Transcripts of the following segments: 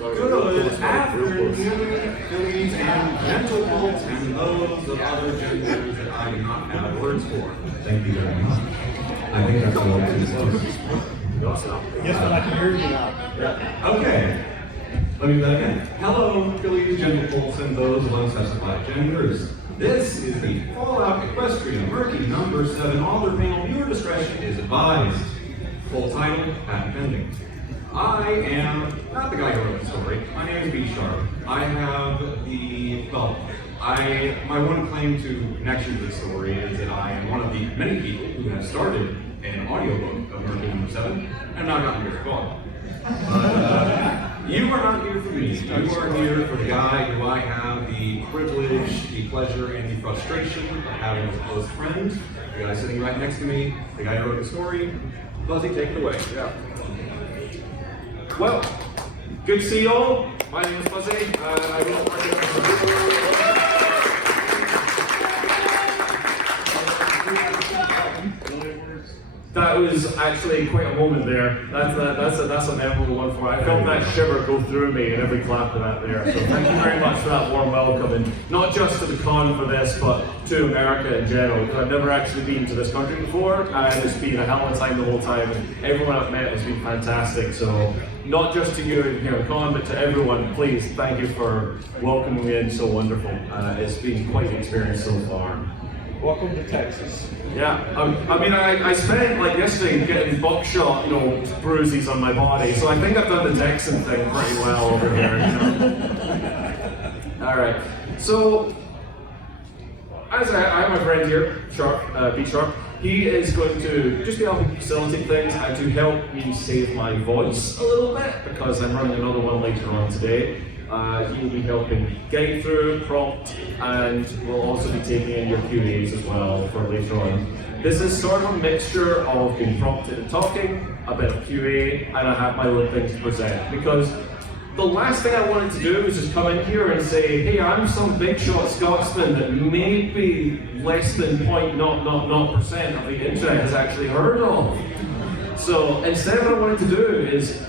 Good afternoon, Phillies and gentlefolks and those of other genders that I do not have words for. Thank you very much. I think that's all it is. Yes, but I can hear you now. Yeah. Okay. Let me do that again. Hello, Phillies, gentlefolks, and those of unspecified genders. This is the Fallout Equestria Murky Number 7 author panel. Viewer discretion is advised. Full title, patent pending. I am not the guy who wrote the story. My name is B Sharp. I have my one claim to connection to the story is that I am one of the many people who have started an audiobook of Murky Number 7 and not gotten very far. You are not here for me. You are here for the guy who I have the privilege, the pleasure, and the frustration of having as a close friend. The guy sitting right next to me, the guy who wrote the story. Fuzzy, take it away. Yeah. Well, good to see you all. My name is Fuzzy. I will That was actually quite a moment there. That's a memorable one for me. I felt that shiver go through me in every clap of that there. So thank you very much for that warm welcome, and not just to the con for this, but to America in general. Because I've never actually been to this country before, and it's been a hell of a time the whole time. And everyone I've met has been fantastic. So not just to you here at con, but to everyone, please thank you for welcoming me in. So wonderful. It's been quite an experience so far. Welcome to Texas. Yeah, I mean, I spent like yesterday getting buckshot, bruises on my body, so I think I've done the Texan thing pretty well over here. All right, so as I have my friend here, Sharp, B Sharp. He is going to just be helping facilitate things and to help me save my voice a little bit because I'm running another one later on today. He will be helping guide through, prompt, and we'll also be taking in your Q&As as well for later on. This is sort of a mixture of being prompted and talking, a bit of QA, and I have my own things to present. Because the last thing I wanted to do was just come in here and say, hey, I'm some big shot Scotsman that maybe less than 0.000% of the internet has actually heard of. So instead what I wanted to do is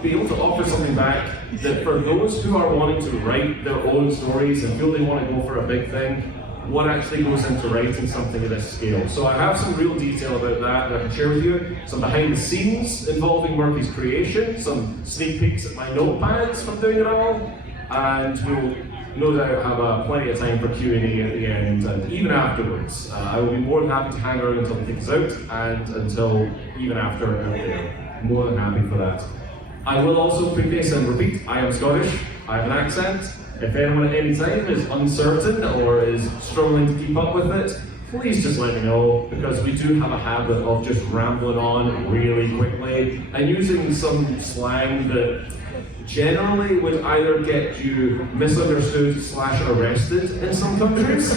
be able to offer something back that for those who are wanting to write their own stories and feel they want to go for a big thing, what actually goes into writing something of this scale. So I have some real detail about that I can share with you, some behind the scenes involving Murky's creation, some sneak peeks at my notepads from doing it all, and we'll no doubt have plenty of time for Q&A at the end, and even afterwards. I will be more than happy to hang around until the thing's out, and until even after out there. More than happy for that. I will also preface and repeat, I am Scottish, I have an accent. If anyone at any time is uncertain or is struggling to keep up with it, please just let me know, because we do have a habit of just rambling on really quickly and using some slang that generally would either get you misunderstood / arrested in some countries.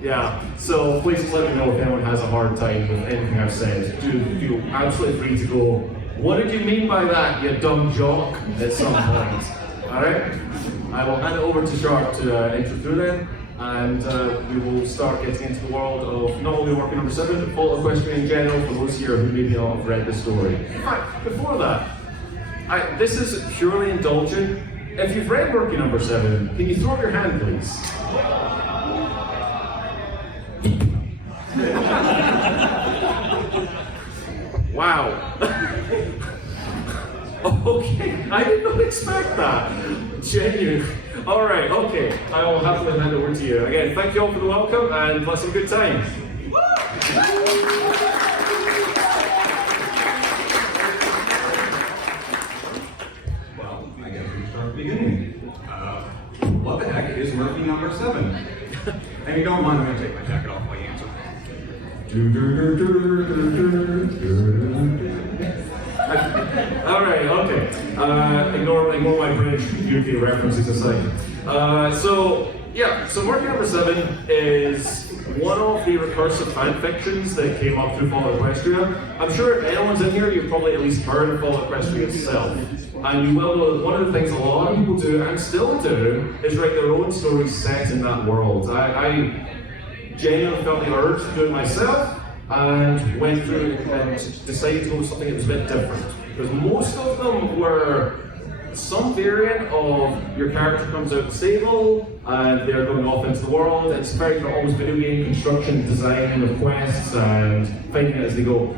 Yeah, so please just let me know if anyone has a hard time with anything I've said. Do feel absolutely free to go, what did you mean by that, you dumb jock, at some point. Alright? I will hand it over to Sharp to enter through then, and we will start getting into the world of not only Murky Number 7, but Fallout Equestria in general for those here who maybe not have read the story. In fact, before that, this is purely indulgent. If you've read Murky Number 7, can you throw up your hand, please? Wow. Okay, I did not expect that. Genuine. Alright, okay. I will happily hand over to you. Again, thank you all for the welcome and let's have a good time. Well, I guess we start beginning. What the heck is Murky Number 7? And you don't mind, I'm going to take my jacket off while you answer. Alright, okay. Ignore my British UK references aside. So Murky Number 7 is one of the recursive fan fictions that came up through Fallout Equestria. I'm sure if anyone's in here, you've probably at least heard of Fallout Equestria itself. And you will know that one of the things a lot of people do, and still do, is write their own stories set in that world. I genuinely felt the urge to do it myself, and went through and decided to go with something that was a bit different. Because most of them were some variant of your character comes out the stable and they're going off into the world. It's very kind of almost video game construction, design of quests and finding it as they go.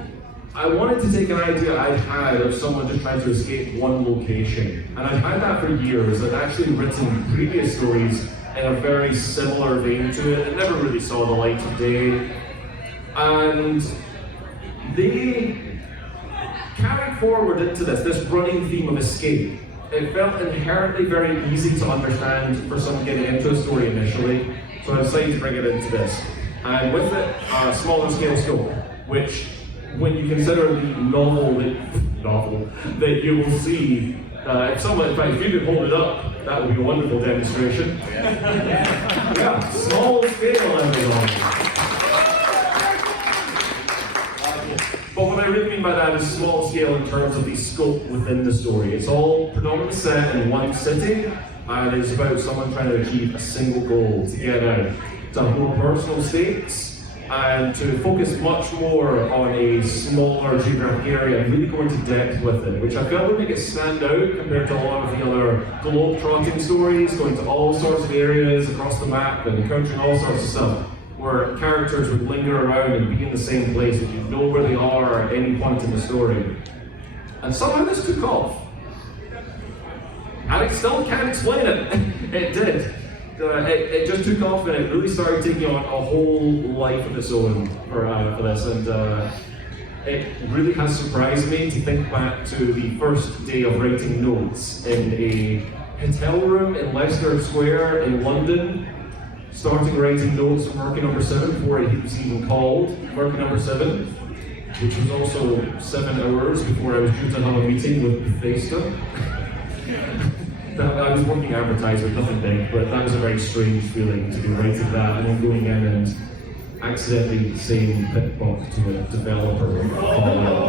I wanted to take an idea I'd had of someone just trying to escape one location. And I've had that for years. I'd actually written previous stories in a very similar vein to it. It never really saw the light of day. And they carried forward into this running theme of escape. It felt inherently very easy to understand for someone getting into a story initially. So I decided to bring it into this. And with it, a smaller scale scope, which when you consider the novel that you will see, if you could hold it up, that would be a wonderful demonstration. Yeah, small scale everyone. But what I really mean by that is small scale in terms of the scope within the story. It's all predominantly set in one city, and it's about someone trying to achieve a single goal, to get out to more personal stakes, and to focus much more on a smaller geographic area and really go into depth with it, which I felt would make it stand out compared to a lot of the other globe-trotting stories, going to all sorts of areas across the map and encountering all sorts of stuff, where characters would linger around and be in the same place and you know where they are at any point in the story. And somehow this took off. And I still can't explain it. It did. It just took off and it really started taking on a whole life of its own for this, and it really has surprised me to think back to the first day of writing notes in a hotel room in Leicester Square in London, starting writing notes for Murky Number 7 before it was even called Murky Number 7, which was also 7 hours before I was due to have a meeting with Bethesda. I was working advertising, nothing big, but that was a very strange feeling to be writing that and then going in and accidentally saying bitbox to a developer calling out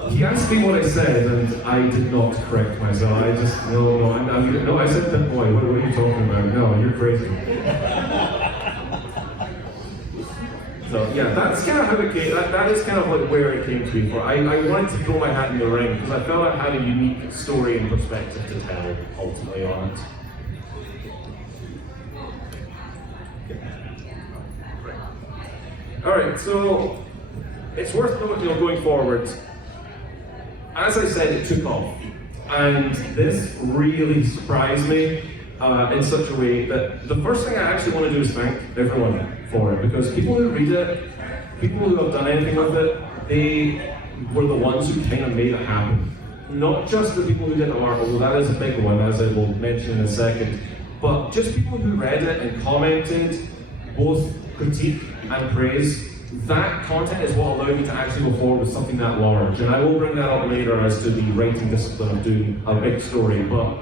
the He asked me what I said and I did not correct myself. I just, no, I said bitboy, what are you talking about? No, you're crazy. So yeah, that's kind of how it came. That is kind of like where it came to me. I wanted to throw my hat in the ring because I felt I had a unique story and perspective to tell ultimately on it. All right, so it's worth noting, going forward. As I said, it took off, and this really surprised me in such a way that the first thing I actually want to do is thank everyone for it, because people who read it, people who have done anything with it, they were the ones who kind of made it happen. Not just the people who did the art, although that is a big one, as I will mention in a second, but just people who read it and commented, both critique and praise. That content is what allowed me to actually go forward with something that large, and I will bring that up later as to the writing discipline of doing a big story. But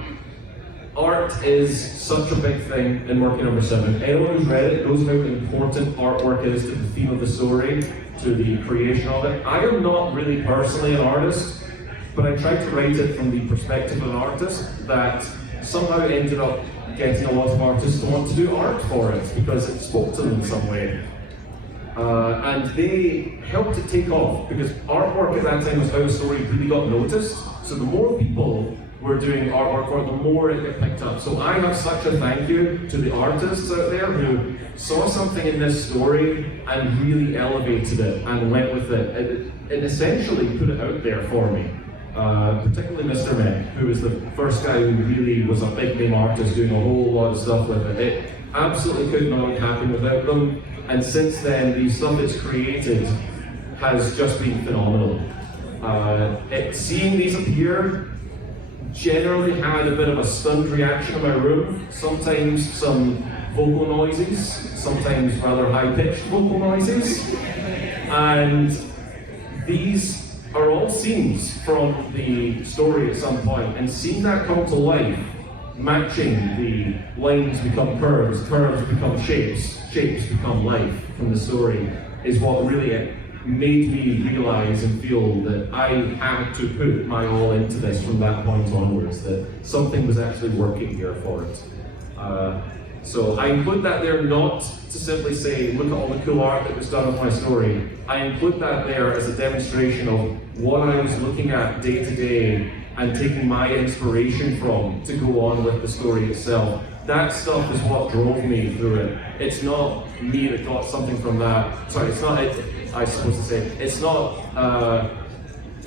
art is such a big thing in Murky Number 7. Anyone who's read it knows how important artwork is to the theme of the story, to the creation of it. I am not really personally an artist, but I tried to write it from the perspective of an artist that somehow ended up getting a lot of artists to want to do art for it because it spoke to them in some way. And they helped it take off because artwork at that time was how the story really got noticed. So the more people were doing artwork for it, the more it got picked up. So I have such a thank you to the artists out there who saw something in this story and really elevated it and went with it. It essentially put it out there for me. Particularly Mr. Meg, who was the first guy who really was a big name artist doing a whole lot of stuff with it. It absolutely could not happen without them. And since then, the stuff it's created has just been phenomenal. Seeing these appear generally had a bit of a stunned reaction in my room. Sometimes some vocal noises, sometimes rather high-pitched vocal noises. And these are all scenes from the story at some point. And seeing that come to life, matching the lines become curves, curves become shapes, shapes become life from the story, is what really made me realize and feel that I had to put my all into this from that point onwards, that something was actually working here for it. So I include that there not to simply say, look at all the cool art that was done with my story. I include that there as a demonstration of what I was looking at day to day and taking my inspiration from to go on with the story itself. That stuff is what drove me through it. It's not me that got something from that. Sorry, it's not, I suppose to say, it's not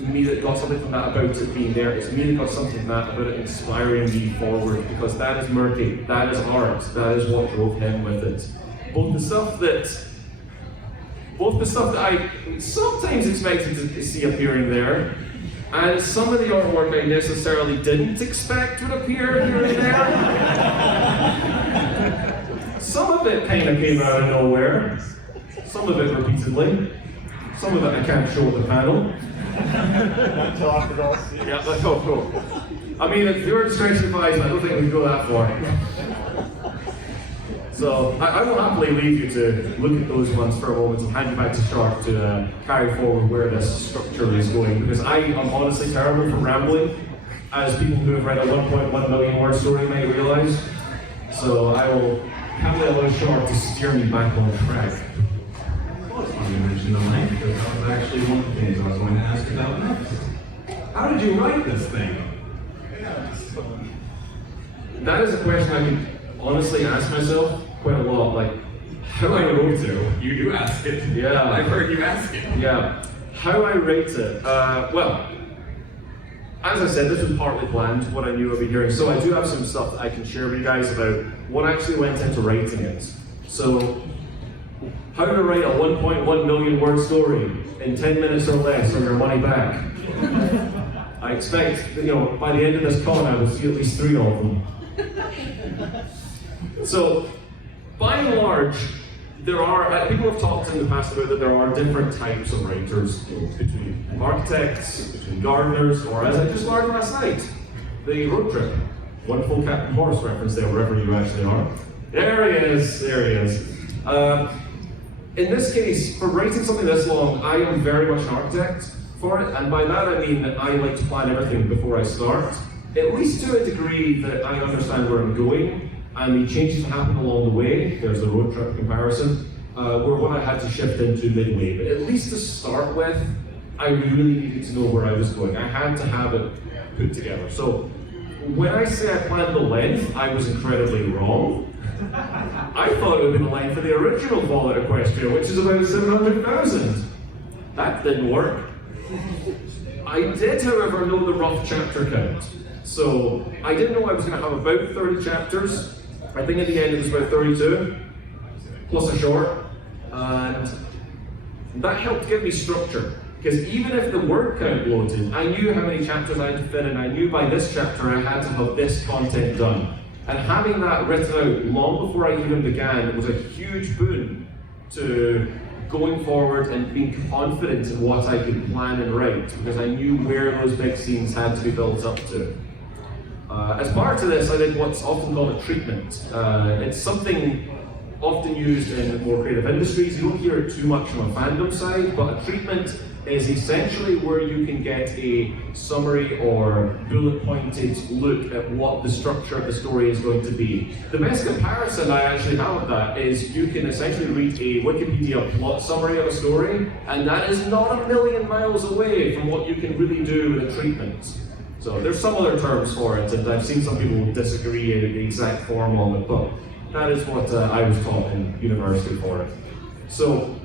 me that got something from that about it being there. It's me that got something from that about it inspiring me forward, because that is Murky, that is art, that is what drove him with it. Both the stuff that I sometimes expected to see appearing there, and some of the artwork I necessarily didn't expect would appear here and there. Some of it kind of came out of nowhere, some of it repeatedly, some of it I can't show at the panel. Not until after all. Yeah, let's go, cool. I mean, if you're stretching your eyes, I don't think we go that far. So I will happily leave you to look at those ones for a moment and hand you back to Shark to carry forward where this structure is going, because I am honestly terrible for rambling, as people who have read a 1.1 million word story may realise. So I will happily allow Shark to steer me back on track. Well, it's funny you mentioned the length, because that was actually one of the things I was going to ask about next. How did you write this thing? That is a question I can honestly ask myself quite a lot, like how I wrote it. You do ask it. Yeah. I've heard you ask it. Yeah. How I rate it. Well, as I said, this was partly planned, what I knew I'd be hearing. So I do have some stuff that I can share with you guys about what actually went into writing it. So, how to write a 1.1 million word story in 10 minutes or less or your money back. I expect, by the end of this con, I will see at least 3 of them. So, by and large, there are, people have talked in the past about that there are different types of writers, between architects, between gardeners, or as I just learned last night, the road trip. Wonderful Captain Horse reference there, wherever you actually are. There he is. In this case, for writing something this long, I am very much an architect for it, and by that I mean that I like to plan everything before I start, at least to a degree that I understand where I'm going, and the changes that happen along the way. There's the road trip comparison, were what I had to shift into midway. But at least to start with, I really needed to know where I was going. I had to have it put together. So when I say I planned the length, I was incredibly wrong. I thought it would be the length of the original Fall at Equestria, which is about 700,000. That didn't work. I did, however, know the rough chapter count. So I didn't know I was going to have about 30 chapters. I think at the end it was about 32, plus a short. And that helped give me structure. Because even if the word count loaded, I knew how many chapters I had to fit in. I knew by this chapter I had to have this content done. And having that written out long before I even began was a huge boon to going forward and being confident in what I could plan and write, because I knew where those big scenes had to be built up to. As part of this, I did what's often called a treatment. It's something often used in more creative industries. You don't hear it too much from a fandom side, but a treatment is essentially where you can get a summary or bullet-pointed look at what the structure of the story is going to be. The best comparison I actually have of that is you can essentially read a Wikipedia plot summary of a story, and that is not a million miles away from what you can really do with a treatment. So there's some other terms for it, and I've seen some people disagree in the exact form of it, but that is what I was taught in university for it. So,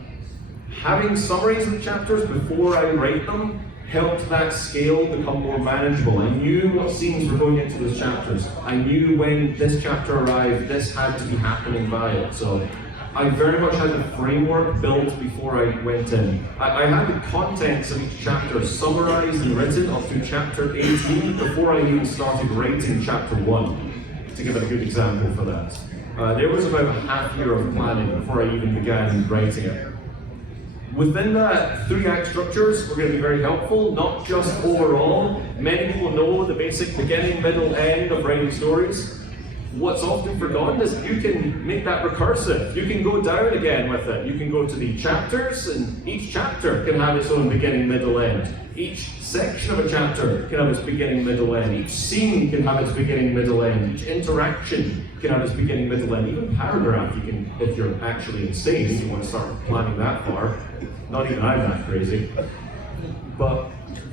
having summaries of chapters before I write them helped that scale become more manageable. I knew what scenes were going into those chapters. I knew when this chapter arrived, this had to be happening by it. So I very much had the framework built before I went in. I had the contents of each chapter summarized and written up to chapter 18 before I even started writing chapter 1, to give a good example for that. There was about a half year of planning before I even began writing it. Within that, 3-act structures were going to be very helpful, not just overall. Many people know the basic beginning, middle, end of writing stories. What's often forgotten is you can make that recursive. You can go down again with it. You can go to the chapters, and each chapter can have its own beginning, middle, end. Each section of a chapter can have its beginning, middle, end. Each scene can have its beginning, middle, end. Each interaction can have its beginning, middle, end. Even paragraph, you can, if you're actually insane, you want to start planning that far. Not even I'm that crazy. But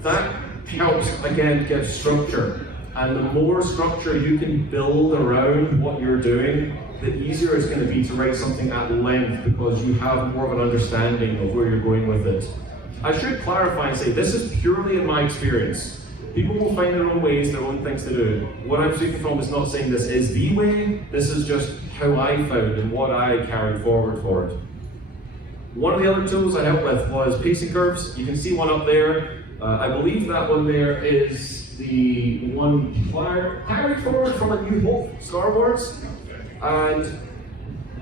that helps, again, give structure. And the more structure you can build around what you're doing, the easier it's going to be to write something at length because you have more of an understanding of where you're going with it. I should clarify and say, this is purely in my experience. People will find their own ways, their own things to do. What I'm speaking from is not saying this is the way, this is just how I found and what I carried forward for it. One of the other tools I helped with was pacing curves. You can see one up there. I believe that one there is the one carried forward from A New Hope, Star Wars. And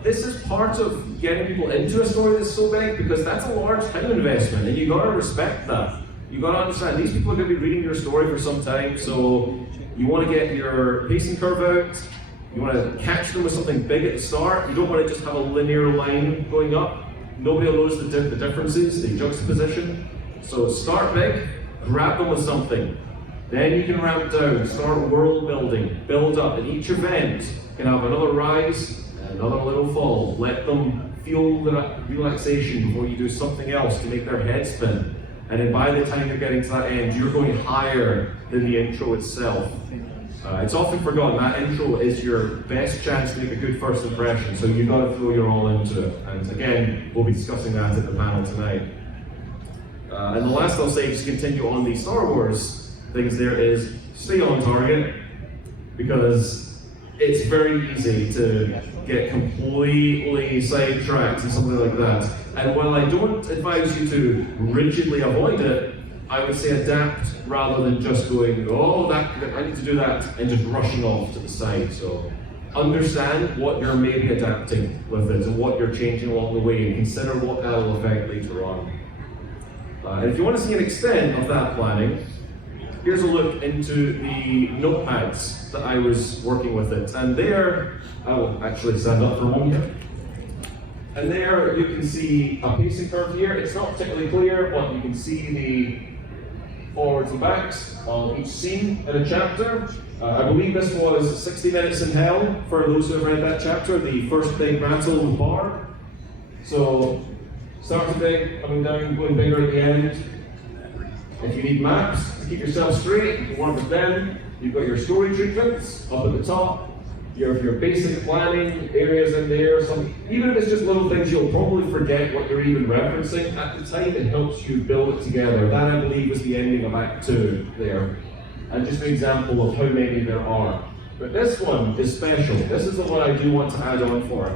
this is part of getting people into a story that's so big because that's a large time investment and you gotta respect that. You gotta understand these people are gonna be reading your story for some time, so you wanna get your pacing curve out, you wanna catch them with something big at the start, you don't wanna just have a linear line going up. Nobody will notice the differences, the juxtaposition. So start big, grab them with something. Then you can ramp down, start world building, build up, and each event can have another rise, and another little fall. Let them feel the relaxation before you do something else to make their head spin. And then by the time you're getting to that end, you're going higher than the intro itself. It's often forgotten, that intro is your best chance to make a good first impression, so you've got to throw your all into it. And again, we'll be discussing that at the panel tonight. And the last I'll say, just continue on the Star Wars things there, is stay on target, because it's very easy to get completely sidetracked and something like that. And while I don't advise you to rigidly avoid it, I would say adapt rather than just going, oh, I need to do that, and just rushing off to the side. So understand what you're maybe adapting with it and what you're changing along the way, and consider what that will affect later on. And if you want to see an extent of that planning, here's a look into the notepads that I was working with it. And there, I will actually stand up for a moment. And there you can see a pacing curve here. It's not particularly clear, but you can see the forwards and backs of each scene in a chapter. I believe this was 60 Minutes in Hell, for those who have read that chapter, the first big battle with Barb. So, starts big, coming down, going bigger at the end. If you need maps to keep yourself straight, you can work with them. You've got your story treatments up at the top. Your basic planning areas in there. Even if it's just little things, you'll probably forget what you're even referencing. At the time, it helps you build it together. That, I believe, was the ending of Act 2 there. And just an example of how many there are. But this one is special. This is the one I do want to add on for.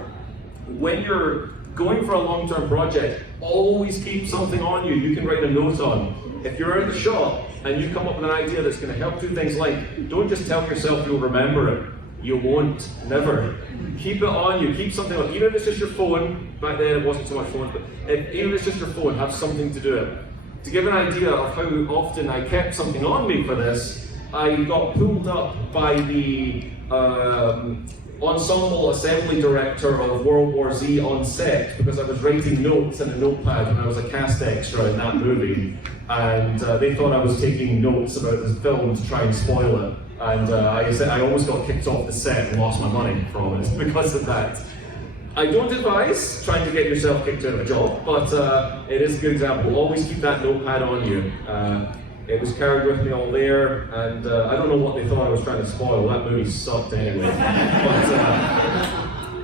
When you're going for a long-term project, always keep something on you you can write a note on. If you're in the shop and you come up with an idea that's going to help do things like, don't just tell yourself you'll remember it. You won't, never. Keep it on you, keep something on. Even if it's just your phone, back then it wasn't so much phones, but even if it's just your phone, have something to do it. To give an idea of how often I kept something on me for this, I got pulled up by the ensemble assembly director of World War Z on set because I was writing notes in a notepad when I was a cast extra in that movie. And they thought I was taking notes about this film to try and spoil it. And I almost got kicked off the set and lost my money from it because of that. I don't advise trying to get yourself kicked out of a job, but it is a good example. Always keep that notepad on you. It was carried with me all there, and I don't know what they thought I was trying to spoil. That movie sucked anyway.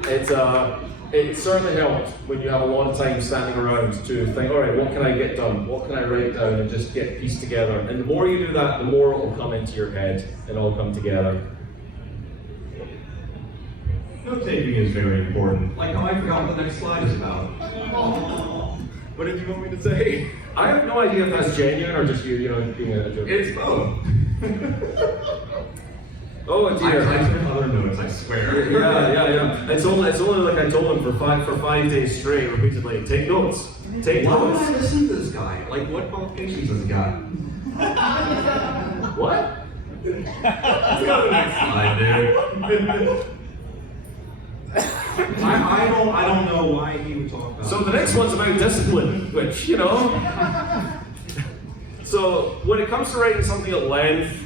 But it certainly helped when you have a lot of time standing around to think, all right, what can I get done? What can I write down and just get pieced together? And the more you do that, the more it will come into your head and all come together. Note-taking is very important. Like how I forgot what the next slide is about. What did you want me to say? I have no idea if that's genuine or just you being a joke. It's both. Oh dear. I took other notes, I swear. Yeah. It's only like I told him for 5 days straight, repeatedly. Take notes. Take Why would notes. I listen to this guy? Like, what qualifications has he got? What? Let's go to the next slide, dude. I don't know why he would talk about. So the next one's about discipline, which So when it comes to writing something at length,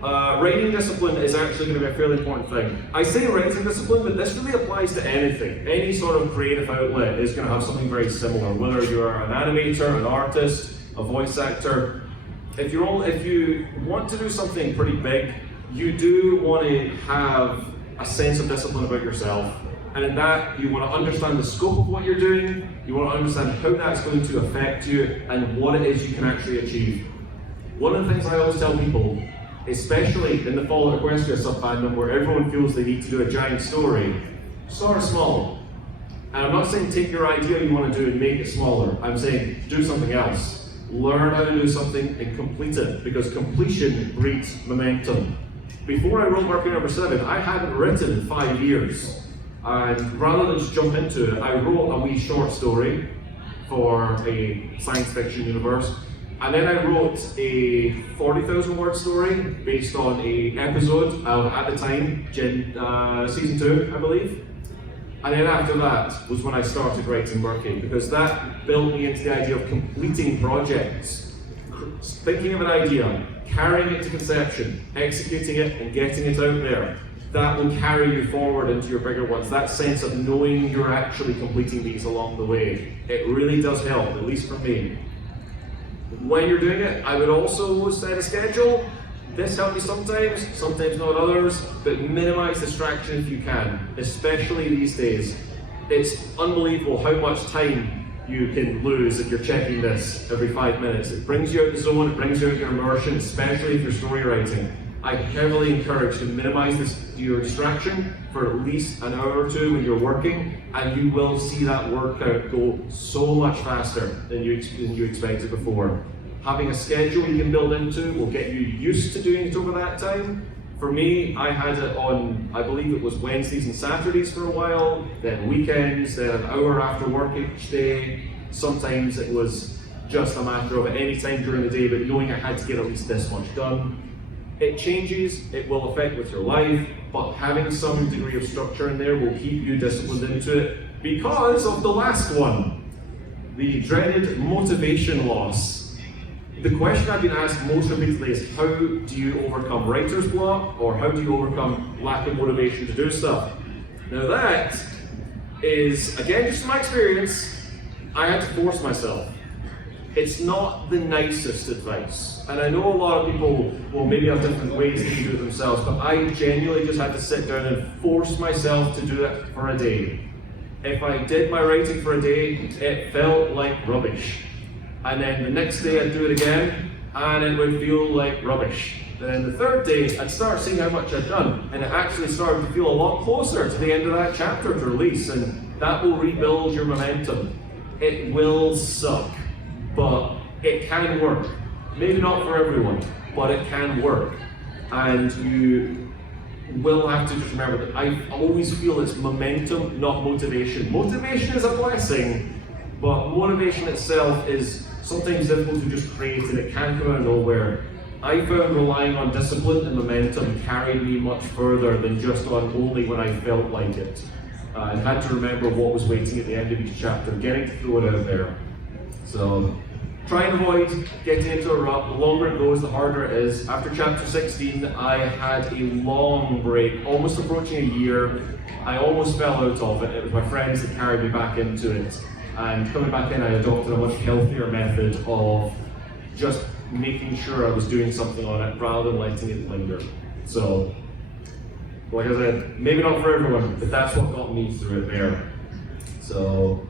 writing discipline is actually going to be a fairly important thing. I say writing discipline, but this really applies to anything. Any sort of creative outlet is going to have something very similar, whether you're an animator, an artist, a voice actor. if you want to do something pretty big, you do want to have a sense of discipline about yourself. And in that, you want to understand the scope of what you're doing, you want to understand how that's going to affect you, and what it is you can actually achieve. One of the things I always tell people, especially in the Fallout Equestria sub-fandom where everyone feels they need to do a giant story, start small. And I'm not saying take your idea you want to do and make it smaller. I'm saying do something else. Learn how to do something and complete it, because completion breeds momentum. Before I wrote Murky Number 7, I hadn't written in 5 years. And rather than just jump into it, I wrote a wee short story for a science fiction universe. And then I wrote a 40,000 word story based on an episode of, at the time, season 2, I believe. And then after that was when I started writing Murky, because that built me into the idea of completing projects. Thinking of an idea, carrying it to conception, executing it and getting it out there. That will carry you forward into your bigger ones. That sense of knowing you're actually completing these along the way. It really does help, at least for me. When you're doing it, I would also set a schedule. This helps me sometimes not others, but minimize distraction if you can, especially these days. It's unbelievable how much time you can lose if you're checking this every 5 minutes. It brings you out the zone, it brings you out your immersion, especially if you're story writing. I heavily encourage to minimize your distraction for at least an hour or two when you're working, and you will see that workout go so much faster than you expected before. Having a schedule you can build into will get you used to doing it over that time. For me, I had it on, I believe it was Wednesdays and Saturdays for a while, then weekends, then an hour after work each day. Sometimes it was just a matter of any time during the day, but knowing I had to get at least this much done. It changes, it will affect with your life, but having some degree of structure in there will keep you disciplined into it because of the last one, the dreaded motivation loss. The question I've been asked most repeatedly is, how do you overcome writer's block, or how do you overcome lack of motivation to do stuff? Now that is, again, just from my experience, I had to force myself. It's not the nicest advice, and I know a lot of people will maybe have different ways to do it themselves, but I genuinely just had to sit down and force myself to do it for a day. If I did my writing for a day, it felt like rubbish. And then the next day I'd do it again, and it would feel like rubbish. Then the third day, I'd start seeing how much I'd done, and it actually started to feel a lot closer to the end of that chapter to release, and that will rebuild your momentum. It will suck, but it can work. Maybe not for everyone, but it can work. And you will have to just remember that I always feel it's momentum, not motivation. Motivation is a blessing, but motivation itself is sometimes difficult to just create, and it can come out of nowhere. I found relying on discipline and momentum carried me much further than just on only when I felt like it. I had to remember what was waiting at the end of each chapter, getting to throw it out there. So try and avoid getting into a rut. The longer it goes, the harder it is. After chapter 16, I had a long break, almost approaching a year. I almost fell out of it. It was my friends that carried me back into it. And coming back in, I adopted a much healthier method of just making sure I was doing something on it rather than letting it linger. So, like I said, maybe not for everyone, but that's what got me through it there. So,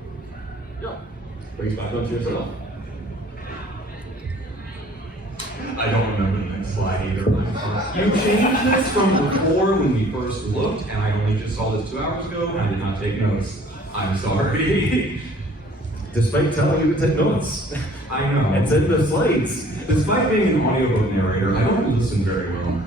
yeah, brings back onto yourself. I don't remember the next slide either. You changed this from before when we first looked, and I only just saw this 2 hours ago, and I did not take notes. I'm sorry. Despite telling you to take notes. I know. It's in the slides. Despite being an audiobook narrator, I don't listen very well.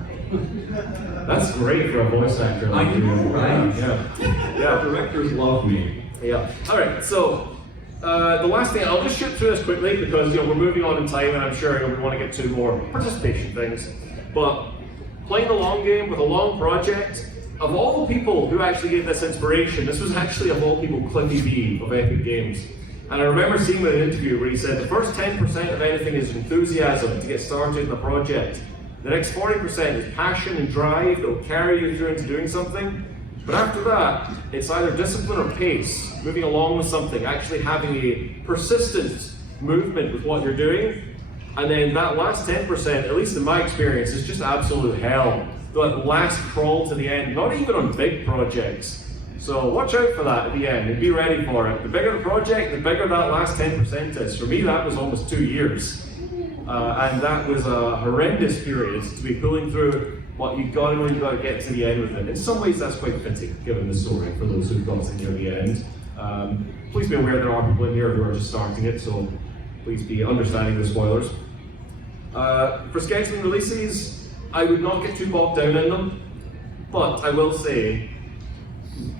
That's great for a voice actor. I know, right? Yeah. Directors love me. Yeah. All right. So the last thing, I'll just shoot through this quickly because we're moving on in time, and I'm sure we want to get to more participation things. But playing the long game with a long project. Of all the people who actually gave this inspiration, this was actually of all people Cliffy B of Epic Games. And I remember seeing him in an interview where he said the first 10% of anything is enthusiasm to get started in the project. The next 40% is passion and drive that will carry you through into doing something. But after that, it's either discipline or pace, moving along with something, actually having a persistent movement with what you're doing. And then that last 10%, at least in my experience, is just absolute hell. That last crawl to the end, not even on big projects. So watch out for that at the end and be ready for it. The bigger the project, the bigger that last 10% is. For me, that was almost 2 years. And that was a horrendous period to be pulling through what you've got to know, you've got to get to the end with it. In some ways, that's quite fitting, given the story, for those who've got to near the end. Please be aware there are people in here who are just starting it, so please be understanding the spoilers. For scheduling releases, I would not get too bogged down in them, but I will say,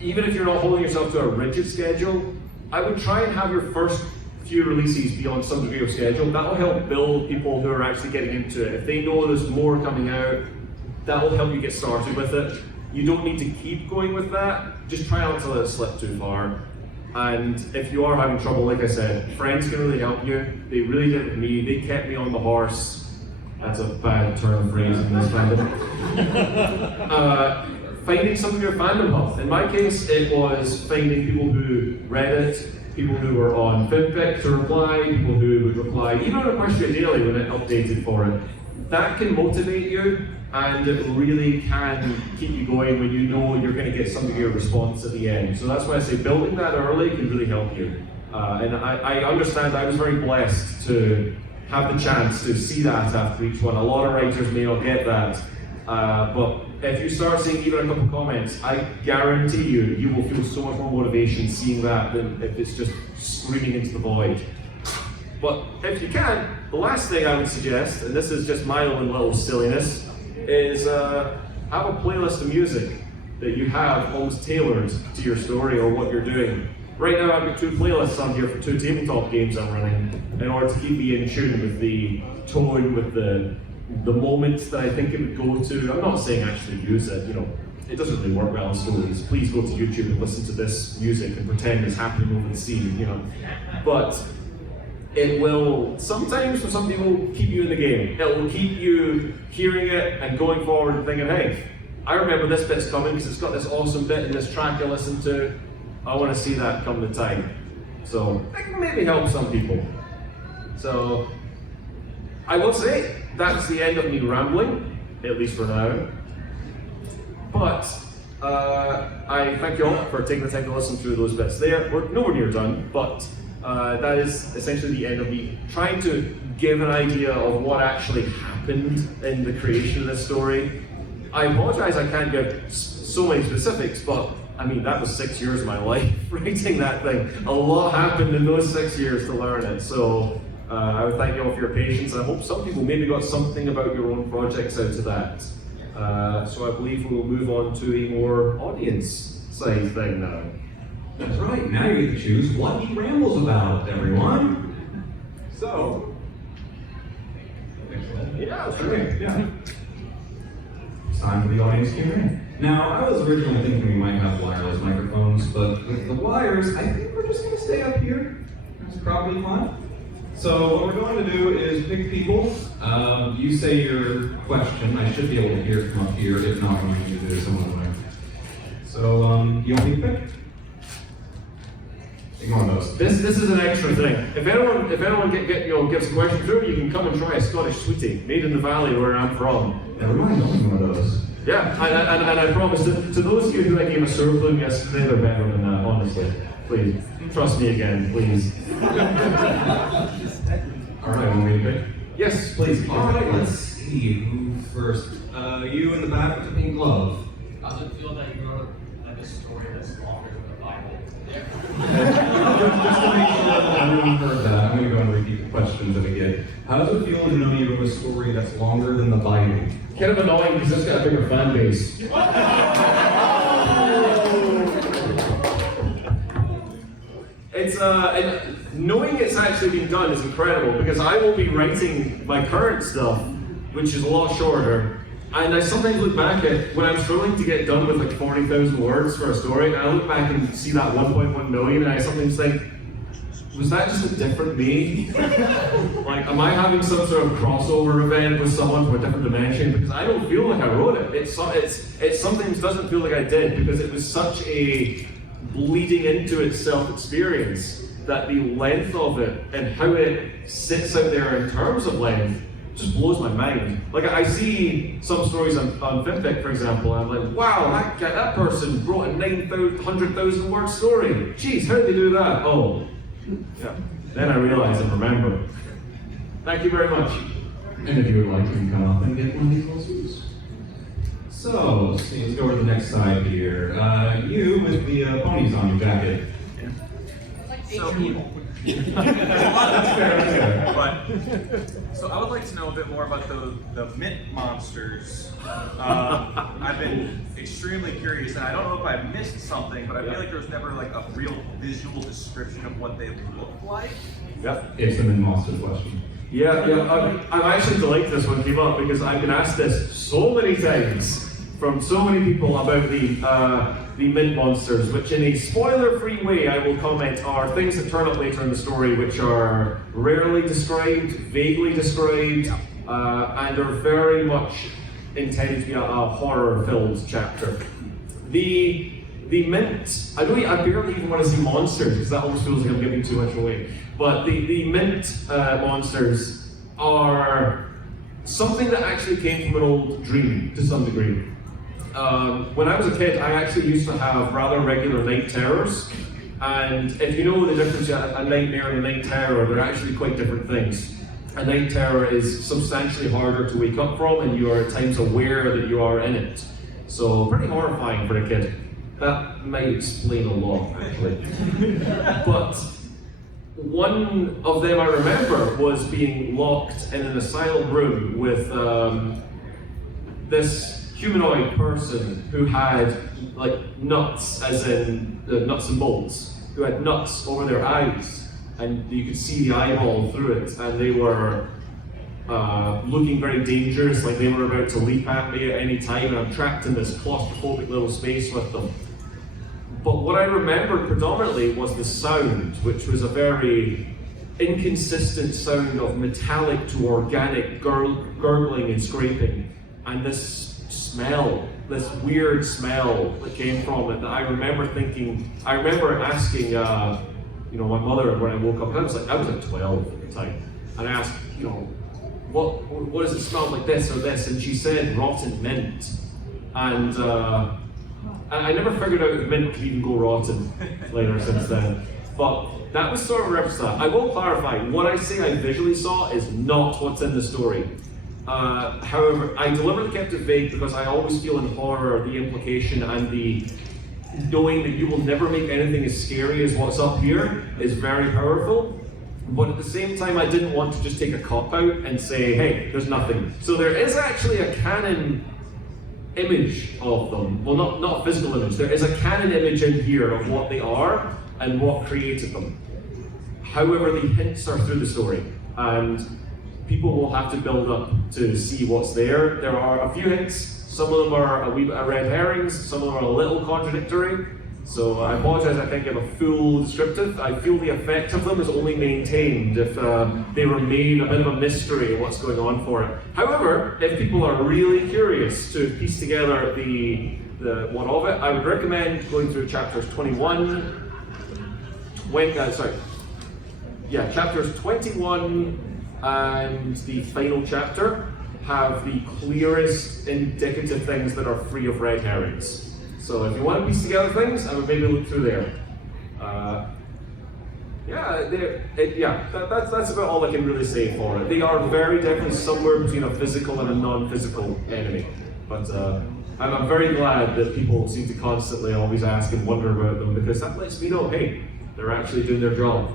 even if you're not holding yourself to a rigid schedule, I would try and have your first few releases be on some degree of schedule. That will help build people who are actually getting into it. If they know there's more coming out, that will help you get started with it. You don't need to keep going with that. Just try not to let it slip too far. And if you are having trouble, like I said, friends can really help you. They really did it with me. They kept me on the horse. That's a bad turn of phrase in this fandom. Finding some of your fandom hub. In my case, it was finding people who read it, people who were on FibPic to reply, people who would reply, even on Equestria Daily when it updated for it. That can motivate you, and it really can keep you going when you know you're going to get some of your response at the end. So that's why I say building that early can really help you. And I understand I was very blessed to have the chance to see that after each one. A lot of writers may not get that, but if you start seeing even a couple comments, I guarantee you will feel so much more motivation seeing that than if it's just screaming into the void. But if you can, the last thing I would suggest, and this is just my own little silliness, is have a playlist of music that you have almost tailored to your story or what you're doing. Right now I've got 2 playlists on here for 2 tabletop games I'm running in order to keep me in tune with the tone, with the moments that I think it would go to. I'm not saying actually use it, it doesn't really work well in stories. Please go to YouTube and listen to this music and pretend it's happening over the scene, But it will, sometimes for some people, keep you in the game. It will keep you hearing it and going forward and thinking, hey, I remember this bit's coming because it's got this awesome bit in this track I listened to. I want to see that come to time. So that can maybe help some people. So I will say that's the end of me rambling, at least for now. But I thank you all for taking the time to listen through those bits there. We're nowhere near done, but that is essentially the end of me trying to give an idea of what actually happened in the creation of this story. I apologize I can't give so many specifics, but I mean, that was 6 years of my life writing that thing. A lot happened in those 6 years to learn it. So I would thank you all for your patience. I hope some people maybe got something about your own projects out of that. So I believe we will move on to a more audience side thing now. That's right, now you get to choose what he rambles about, everyone. So, yeah, that's great. Yeah. It's time for the audience Q&A. Now, I was originally thinking we might have wireless microphones, but with the wires, I think we're just going to stay up here. That's probably fine. So what we're going to do is pick people. You say your question. I should be able to hear it from up here. If not, I'm going to do this another way. So, you want me to pick? Ignore those. This is an extra thing. If anyone gives a question through, you can come and try a Scottish sweetie made in the valley where I'm from. Never mind, don't ignore those. Yeah, and I promise to those of you who I gave a syrup plume yesterday, they're better than that, honestly. Please, trust me again, please. Alright, want me to pick? Yes, please. Alright, let's see, who first? You in the back with the pink glove. How does it feel that you wrote like a story that's longer than the Bible? Just to make sure that everyone heard that, I'm going to go and repeat the questions that we get. How does it feel to know you wrote a story that's longer than the Bible? Kind of annoying because it's got a bigger fan base. It's and knowing it's actually been done is incredible because I will be writing my current stuff, which is a lot shorter, and I sometimes look back at when I'm struggling to get done with like 40,000 words for a story, and I look back and see that 1.1 million, and I sometimes think, was that just a different me? Like, am I having some sort of crossover event with someone from a different dimension? Because I don't feel like I wrote it. It sometimes doesn't feel like I did because it was such a bleeding into itself experience that the length of it and how it sits out there in terms of length just blows my mind. Like, I see some stories on FinPic, for example, and I'm like, wow, that person wrote a 900,000 word story. Jeez, how did they do that? Oh, yeah. Then I realize and remember. Thank you very much. And if you would like to come up and get one of these little suits. So, let's see, let's go over to the next side here. You with the ponies on your jacket. So, That's fair. But, so I would like to know a bit more about the mint monsters. I've been extremely curious, and I don't know if I missed something, but I feel like there was never like a real visual description of what they look like. Yep. It's an monster question. Yeah. I'm actually delighted this one came up because I've been asked this so many times from so many people about the mint monsters, which in a spoiler-free way I will comment are things that turn up later in the story which are rarely described, vaguely described, and are very much intended to be a horror-filled chapter. The mint, I barely even want to see monsters because that almost feels like I'm giving too much away. But the mint monsters are something that actually came from an old dream to some degree. When I was a kid, I actually used to have rather regular night terrors. And if you know the difference between a nightmare and a night terror, they're actually quite different things. A night terror is substantially harder to wake up from, and you are at times aware that you are in it. So pretty horrifying for a kid. That might explain a lot, actually. But one of them I remember was being locked in an asylum room with this humanoid person who had like nuts, as in nuts and bolts, who had nuts over their eyes, and you could see the eyeball through it, and they were looking very dangerous, like they were about to leap at me at any time, and I'm trapped in this claustrophobic little space with them. But what I remembered predominantly was the sound, which was a very inconsistent sound of metallic to organic gurgling and scraping, and this smell, this weird smell that came from it that I remember asking, my mother when I woke up. I was like 12 at the time, and I asked, what does it smell like, this or this? And she said rotten mint, and I never figured out if mint could even go rotten later since then. But that was sort of a reference to that. I will clarify, what I say I visually saw is not what's in the story. However, I deliberately kept it vague because I always feel in horror the implication and the knowing that you will never make anything as scary as what's up here is very powerful. But at the same time, I didn't want to just take a cop-out and say, hey, there's nothing. So there is actually a canon image of them. Well, not a physical image. There is a canon image in here of what they are and what created them. However, the hints are through the story, and people will have to build up to see what's there. There are a few hints. Some of them are a wee bit of red herrings. Some of them are a little contradictory. So I apologize, I can't give a full descriptive. I feel the effect of them is only maintained if they remain a bit of a mystery of what's going on for it. However, if people are really curious to piece together the one of it, I would recommend going through chapters 21. Chapters 21 and the final chapter have the clearest indicative things that are free of red herrings. So if you want to piece together things, I would maybe look through there. That's about all I can really say for it. They are very definitely somewhere between a physical and a non-physical enemy. But I'm very glad that people seem to constantly always ask and wonder about them, because that lets me know, hey, they're actually doing their job.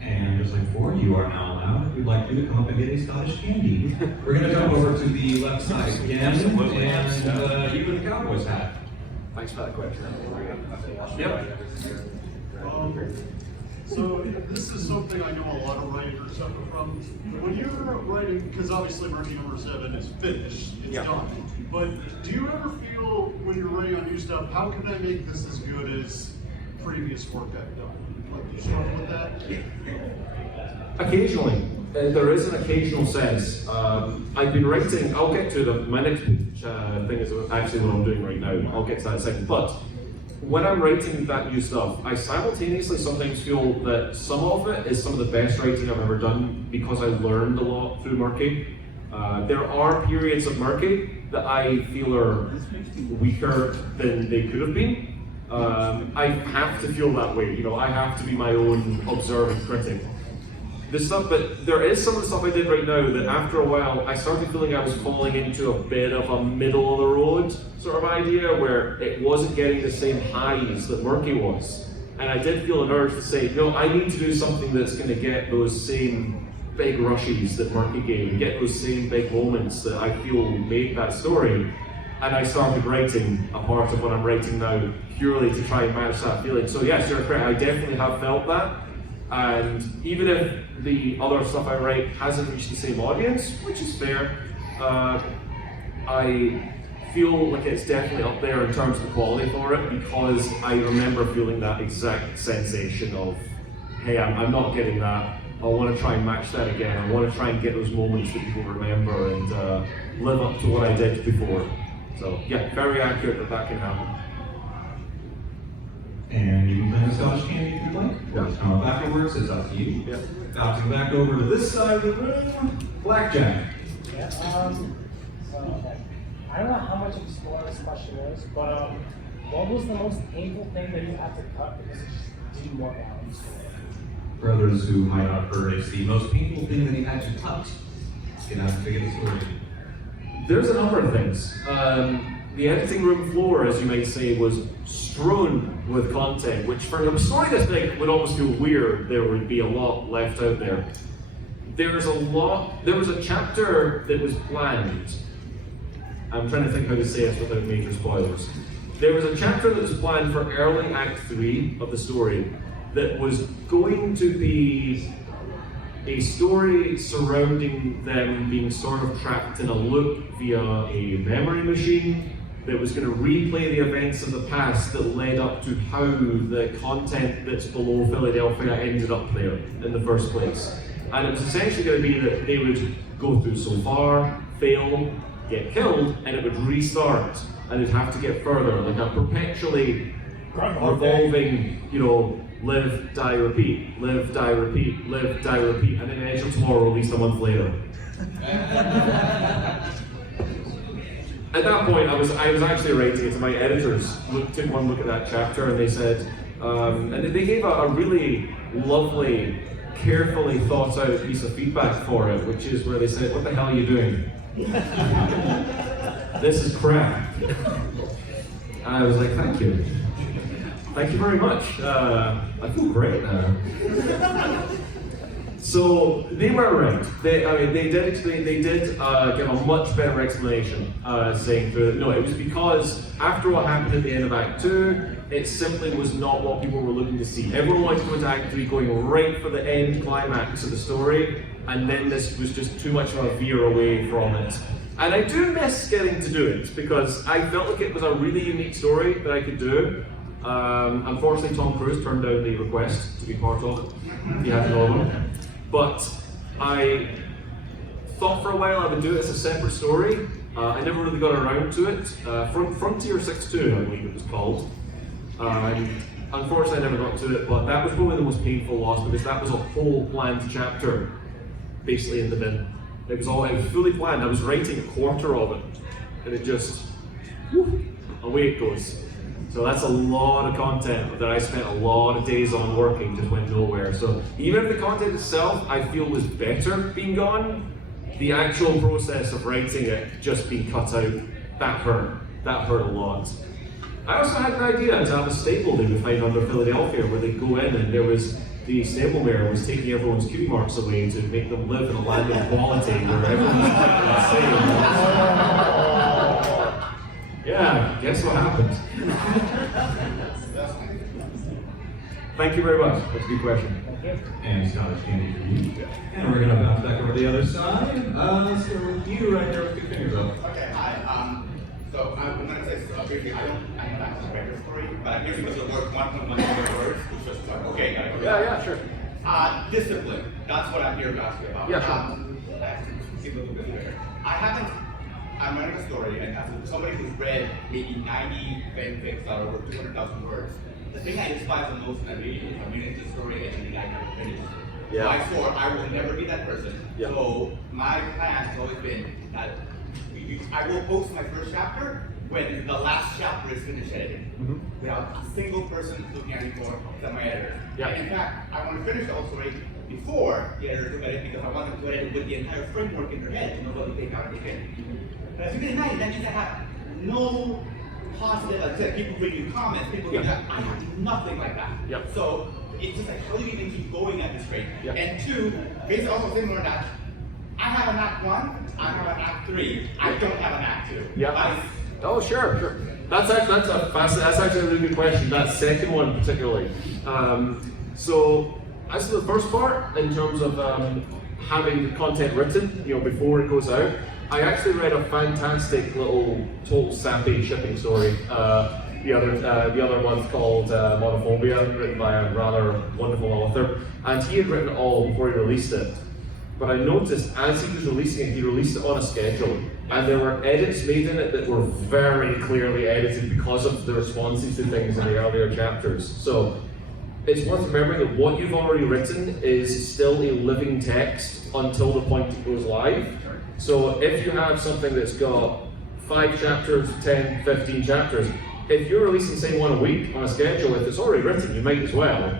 And just like before, you are now allowed, if you'd like to, come up and get a Scottish candy. We're going to jump over to the left side again, Absolutely. and you with the Cowboys hat. Thanks for that question. Yep. So this is something I know a lot of writers suffer from. When you're writing, because obviously Murky Number 7 is finished, it's done. But do you ever feel when you're writing on new stuff, how can I make this as good as previous work I've done? Like, do you struggle with that? Occasionally. There is an occasional sense. I've been writing, I'll get to my next thing is actually what I'm doing right now. I'll get to that in a second. But when I'm writing that new stuff, I simultaneously sometimes feel that some of it is some of the best writing I've ever done because I learned a lot through Murky. There are periods of Murky that I feel are weaker than they could have been. I have to feel that way, you know, I have to be my own observant critic. But there is some of the stuff I did right now that after a while I started feeling I was falling into a bit of a middle of the road sort of idea where it wasn't getting the same highs that Murky was. And I did feel an urge to say, no, I need to do something that's going to get those same big rushes that Murky gave, and get those same big moments that I feel made that story. And I started writing a part of what I'm writing now purely to try and match that feeling. So yes, you're correct, I definitely have felt that. And even if the other stuff I write hasn't reached the same audience, which is fair, I feel like it's definitely up there in terms of the quality for it, because I remember feeling that exact sensation of, hey, I'm not getting that. I want to try and match that again. I want to try and get those moments that people remember and live up to what I did before. So yeah, very accurate that can happen. And you can play the Scottish candy if you'd like. Yeah. Just come up afterwards, it's up to you. Yeah. Bouncing back over to this side of the room, Blackjack. Yeah, I don't know how much of a spoiler this question is, but what was the most painful thing that you had to cut because it just didn't work out in the story? For others who might not have heard, it's the most painful thing that he had to cut. You know, to get the story. There's a number of things. The editing room floor, as you might say, was strewn with content, which for a story this big would almost feel weird. There would be a lot left out there. There was a chapter that was planned. I'm trying to think how to say this without major spoilers. There was a chapter that was planned for early Act 3 of the story that was going to be a story surrounding them being sort of trapped in a loop via a memory machine that was going to replay the events of the past that led up to how the content that's below Philadelphia ended up there in the first place. And it was essentially going to be that they would go through so far, fail, get killed, and it would restart, and it'd have to get further, like a perpetually revolving, you know, live, die, repeat, live, die, repeat, live, die, repeat, and then Edge of Tomorrow released a month later. At that point, I was actually writing it, and my editors took one look at that chapter, and they said, and they gave a really lovely, carefully thought out piece of feedback for it, which is where they said, "What the hell are you doing? This is crap." And I was like, "Thank you. Thank you very much. I feel great now." So they were right. They did give a much better explanation, saying that no, it was because after what happened at the end of Act 2, it simply was not what people were looking to see. Everyone wanted to go into Act 3 going right for the end climax of the story, and then this was just too much of a veer away from it. And I do miss getting to do it, because I felt like it was a really unique story that I could do. Unfortunately, Tom Cruise turned down the request to be part of it. He had no one. But I thought for a while I would do it as a separate story. I never really got around to it. Frontier 6-2, I believe it was called. Unfortunately, I never got to it, but that was probably the most painful loss, because that was a whole planned chapter, basically in the bin. It was fully planned. I was writing a quarter of it, and it just, away it goes. So that's a lot of content that I spent a lot of days on working, just went nowhere. So even if the content itself I feel was better being gone, the actual process of writing it just being cut out, that hurt. That hurt a lot. I also had an idea to have a stable they would find under Philadelphia where they'd go in and there was the stable mayor was taking everyone's cutie marks away to make them live in a land of equality where everyone's the same. Yeah, guess what happened? Thank you very much. That's a good question. And Scottish candy for you. And we're going to bounce back over to the other side. Let's start with you right there with your fingers up. Okay, hi. So I'm going to say briefly, I'm not actually read your story, but I'm using the word 1.1 words, which is like, okay, got it. Yeah, sure. Discipline, that's what I'm here to ask you about. Yeah, sure. See a little bit better. I'm writing a story, and as somebody who's read maybe 90 fanfics that are over 200,000 words, the thing I despise the most in a reading is I'm reading the story and then I never finish. Yeah. So I swore I will never be that person. Yeah. So my plan has always been that I will post my first chapter when the last chapter is finished editing, without a single person looking at it for except my editor. Yeah. And in fact, I want to finish the whole story before the editor took edit because I want them to edit with the entire framework in their head to know what to take out of the end. But as you can imagine, that means I have no positive, like I said, people bring you comments, people do that. I have nothing like that. Yep. So it's just like, how do you even keep going at this rate? Yep. And two, basically also similar to that, I have an act 1, I have an act 3, I don't have an act 2. Yeah. Oh, sure. That's actually a really good question. That second one particularly. So as to the first part, in terms of having the content written, before it goes out, I actually read a fantastic little total sappy shipping story the other month called Monophobia, written by a rather wonderful author, and he had written it all before he released it. But I noticed as he was releasing it, he released it on a schedule, and there were edits made in it that were very clearly edited because of the responses to things in the earlier chapters. So it's worth remembering that what you've already written is still a living text until the point it goes live. So if you have something that's got 5 chapters, 10, 15 chapters, if you're releasing, say, one a week on a schedule, if it's already written, you might as well.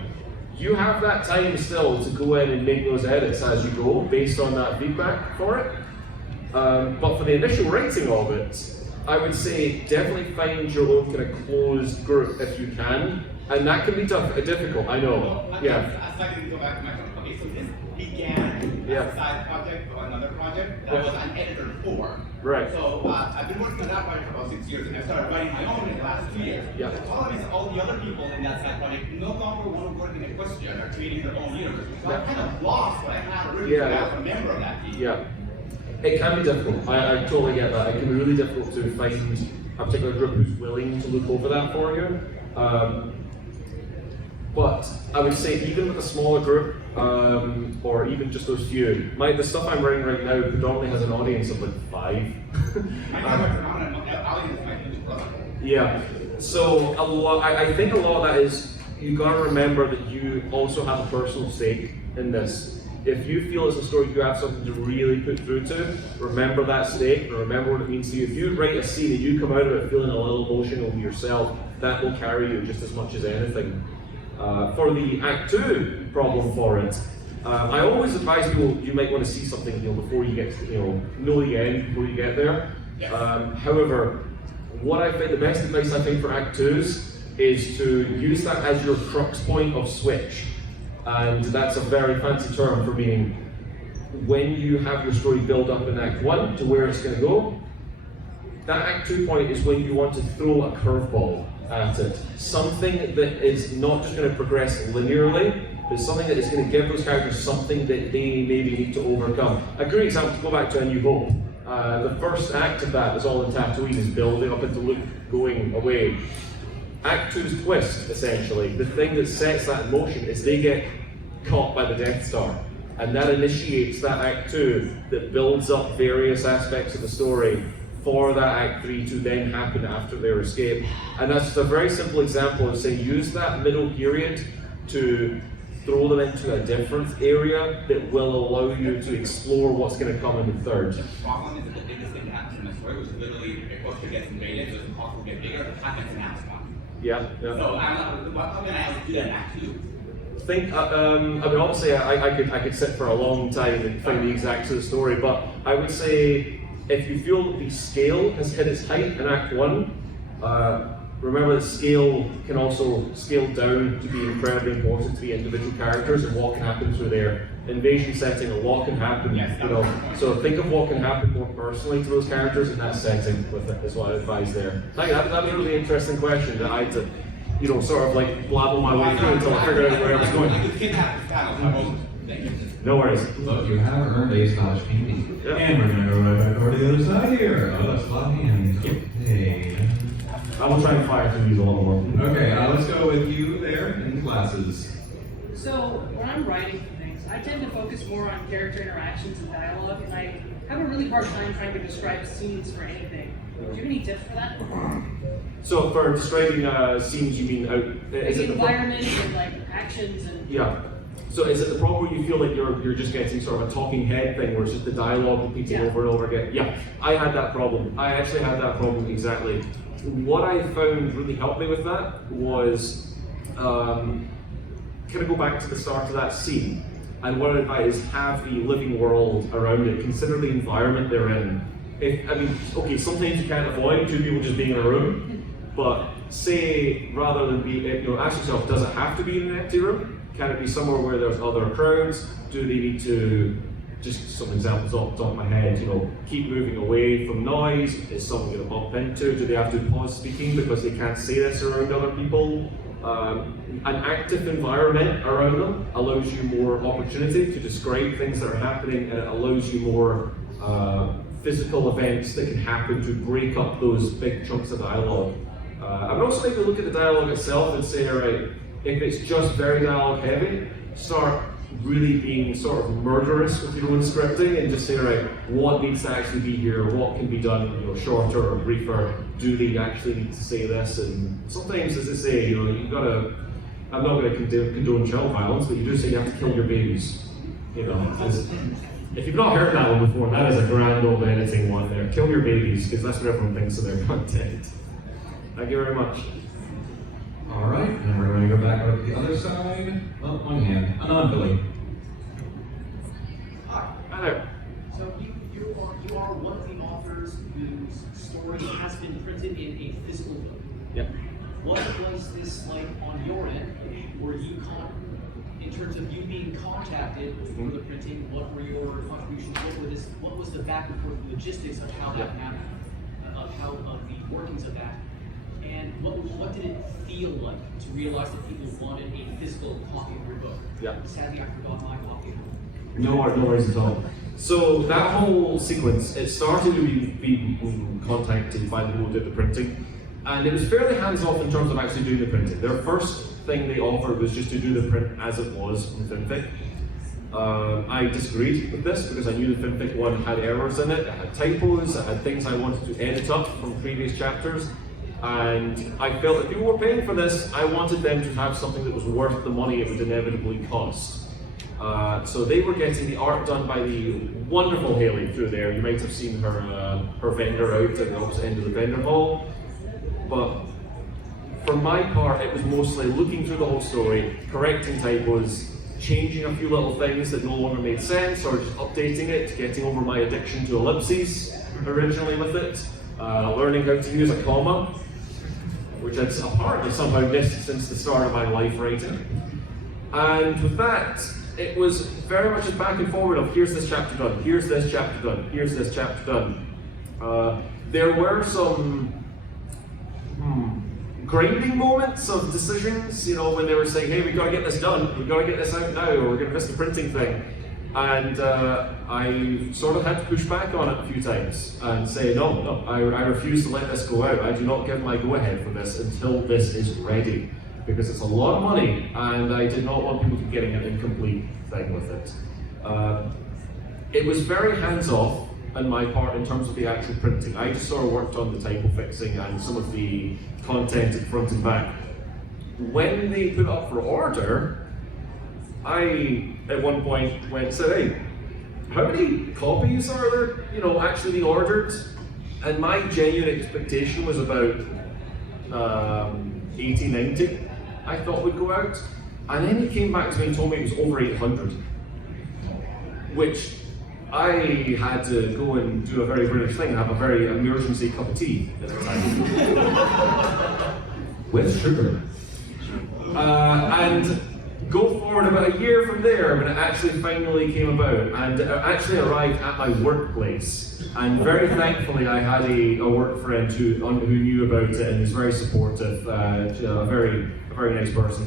You have that time still to go in and make those edits as you go, based on that feedback for it. But for the initial writing of it, I would say definitely find your own kind of closed group if you can, and that can be difficult. I know. Well, Yeah. I'd like to go back to my topic. Okay, so this began as a side project or another project that I was an editor for. Right. So I've been working on that project for about 6 years, and I started writing my own in the last 2 years. Yeah. The problem is all the other people in that side project no longer want to work in Equestria and are creating their own universe. So I kind of lost what I had originally as a member of that team. Yeah. It can be difficult. I totally get that. It can be really difficult to find a particular group who's willing to look over that for you. But I would say even with a smaller group, or even just those few, the stuff I'm writing right now predominantly has an audience of like 5. Yeah. So I think a lot of that is you got to remember that you also have a personal stake in this. If you feel it's a story you have something to really put through to, remember that stake and remember what it means to you. If you write a scene and you come out of it feeling a little emotional yourself, that will carry you just as much as anything. For the Act 2 problem for it, I always advise people you might want to see something before you get to know the end before you get there. Yes. However, what I think the best advice I think for Act 2s is to use that as your crux point of switch. And that's a very fancy term for meaning when you have your story build up in Act 1 to where it's going to go, that Act 2 point is when you want to throw a curveball at it. Something that is not just going to progress linearly, but something that is going to give those characters something that they maybe need to overcome. A great example, to go back to A New Hope. The first act of that is all in Tatooine, is building up into Luke going away. Act 2's twist, essentially, the thing that sets that in motion is they get caught by the Death Star. And that initiates that Act 2 that builds up various aspects of the story for that Act 3 to then happen after their escape. And that's just a very simple example of saying use that middle period to throw them into a different area that will allow you to explore what's going to come in the third. The problem is that the biggest thing that happens in the story, which is literally Equestria gets invaded, so it's possible to get bigger, happens in Act 1. Yeah. So how can I do that in Act 2? I mean, obviously, I could sit for a long time and find the exact sort of story, but I would say if you feel the scale has hit its height in Act 1, remember that scale can also scale down to be incredibly important to the individual characters and what can happen through their invasion setting. A lot can happen, So think of what can happen more personally to those characters in that setting with it, is what I advise there. I think that was a really interesting question that I had to, sort of like blabble my way through until I figured out where I was going. No worries. Look, you have earned a stylish painting. Yeah. And we're going to go right back over to the other side here. Oh, that's sloppy and okay. I will try and fire through these a little more. Okay, let's go with you there in classes. So when I'm writing for things, I tend to focus more on character interactions and dialogue, and I have a really hard time trying to describe scenes for anything. Do you have any tips for that? So for describing scenes, you mean is The it environment and like actions and yeah. So is it the problem where you feel like you're just getting sort of a talking head thing where it's just the dialogue repeating over and over again? Yeah, I had that problem. I actually had that problem exactly. What I found really helped me with that was kind of go back to the start of that scene. And what I'd advise is have the living world around it. Consider the environment they're in. Okay, sometimes you can't avoid two people just being in a room, but say rather than ask yourself, does it have to be in an empty room? Can it be somewhere where there's other crowds? Do they need to, just some examples off the top of my head, keep moving away from noise? Is someone going to bump into? Do they have to pause speaking because they can't say this around other people? An active environment around them allows you more opportunity to describe things that are happening, and it allows you more physical events that can happen to break up those big chunks of dialogue. I would also maybe look at the dialogue itself and say, all right, if it's just very dialogue heavy, start really being sort of murderous with your own scripting and just say, all right, what needs to actually be here? What can be done, shorter or briefer? Do they actually need to say this? And sometimes, as I say, you gotta. I'm not going to condone child violence, but you do say you have to kill your babies. If you've not heard that one before, that is a grand old editing one there. Kill your babies, because that's what everyone thinks of their content. Thank you very much. All right, and we're going to go back over to the other side. Well, one hand. Billy. Hi. Hi there. So you are one of the authors whose story has been printed in a physical book. Yep. What was this like on your end? Were you in terms of you being contacted for the printing? What were your contributions? What was the back and forth logistics of how that happened? Of the workings of that? And what did it feel like to realize that people wanted a physical copy of your book? Yeah. Sadly, I forgot my copy. No worries at all. So that whole sequence, it started with being contacted by the people who did the printing, and it was fairly hands-off in terms of actually doing the printing. Their first thing they offered was just to do the print as it was in FinFic. I disagreed with this because I knew the FinFic one had errors in it, it had typos, it had things I wanted to edit up from previous chapters, and I felt that people were paying for this, I wanted them to have something that was worth the money it would inevitably cost. So they were getting the art done by the wonderful Haley through there. You might have seen her vendor out at the opposite end of the vendor hall. But for my part, it was mostly looking through the whole story, correcting typos, changing a few little things that no longer made sense, or just updating it, getting over my addiction to ellipses originally with it, learning how to use a comma, which I'd apparently somehow missed since the start of my life writing. And with that, it was very much a back and forward of here's this chapter done, here's this chapter done, here's this chapter done. There were some grinding moments of decisions, when they were saying, hey, we've got to get this done, we've got to get this out now, or we're going to miss the printing thing. And I sort of had to push back on it a few times and say, no, I refuse to let this go out. I do not give my go-ahead for this until this is ready. Because it's a lot of money, and I did not want people to be getting an incomplete thing with it. It was very hands-off on my part in terms of the actual printing. I just sort of worked on the typo fixing and some of the content at front and back. When they put it up for order, I, at one point, went and said, hey, how many copies are there, actually being ordered? And my genuine expectation was about 80, 90. I thought would go out, and then he came back to me and told me it was over 800, which I had to go and do a very British thing and have a very emergency cup of tea at the time. With sugar. And go forward about a year from there when it actually finally came about, and it actually arrived at my workplace. And very thankfully, I had a work friend who knew about it and was very supportive, a very nice person.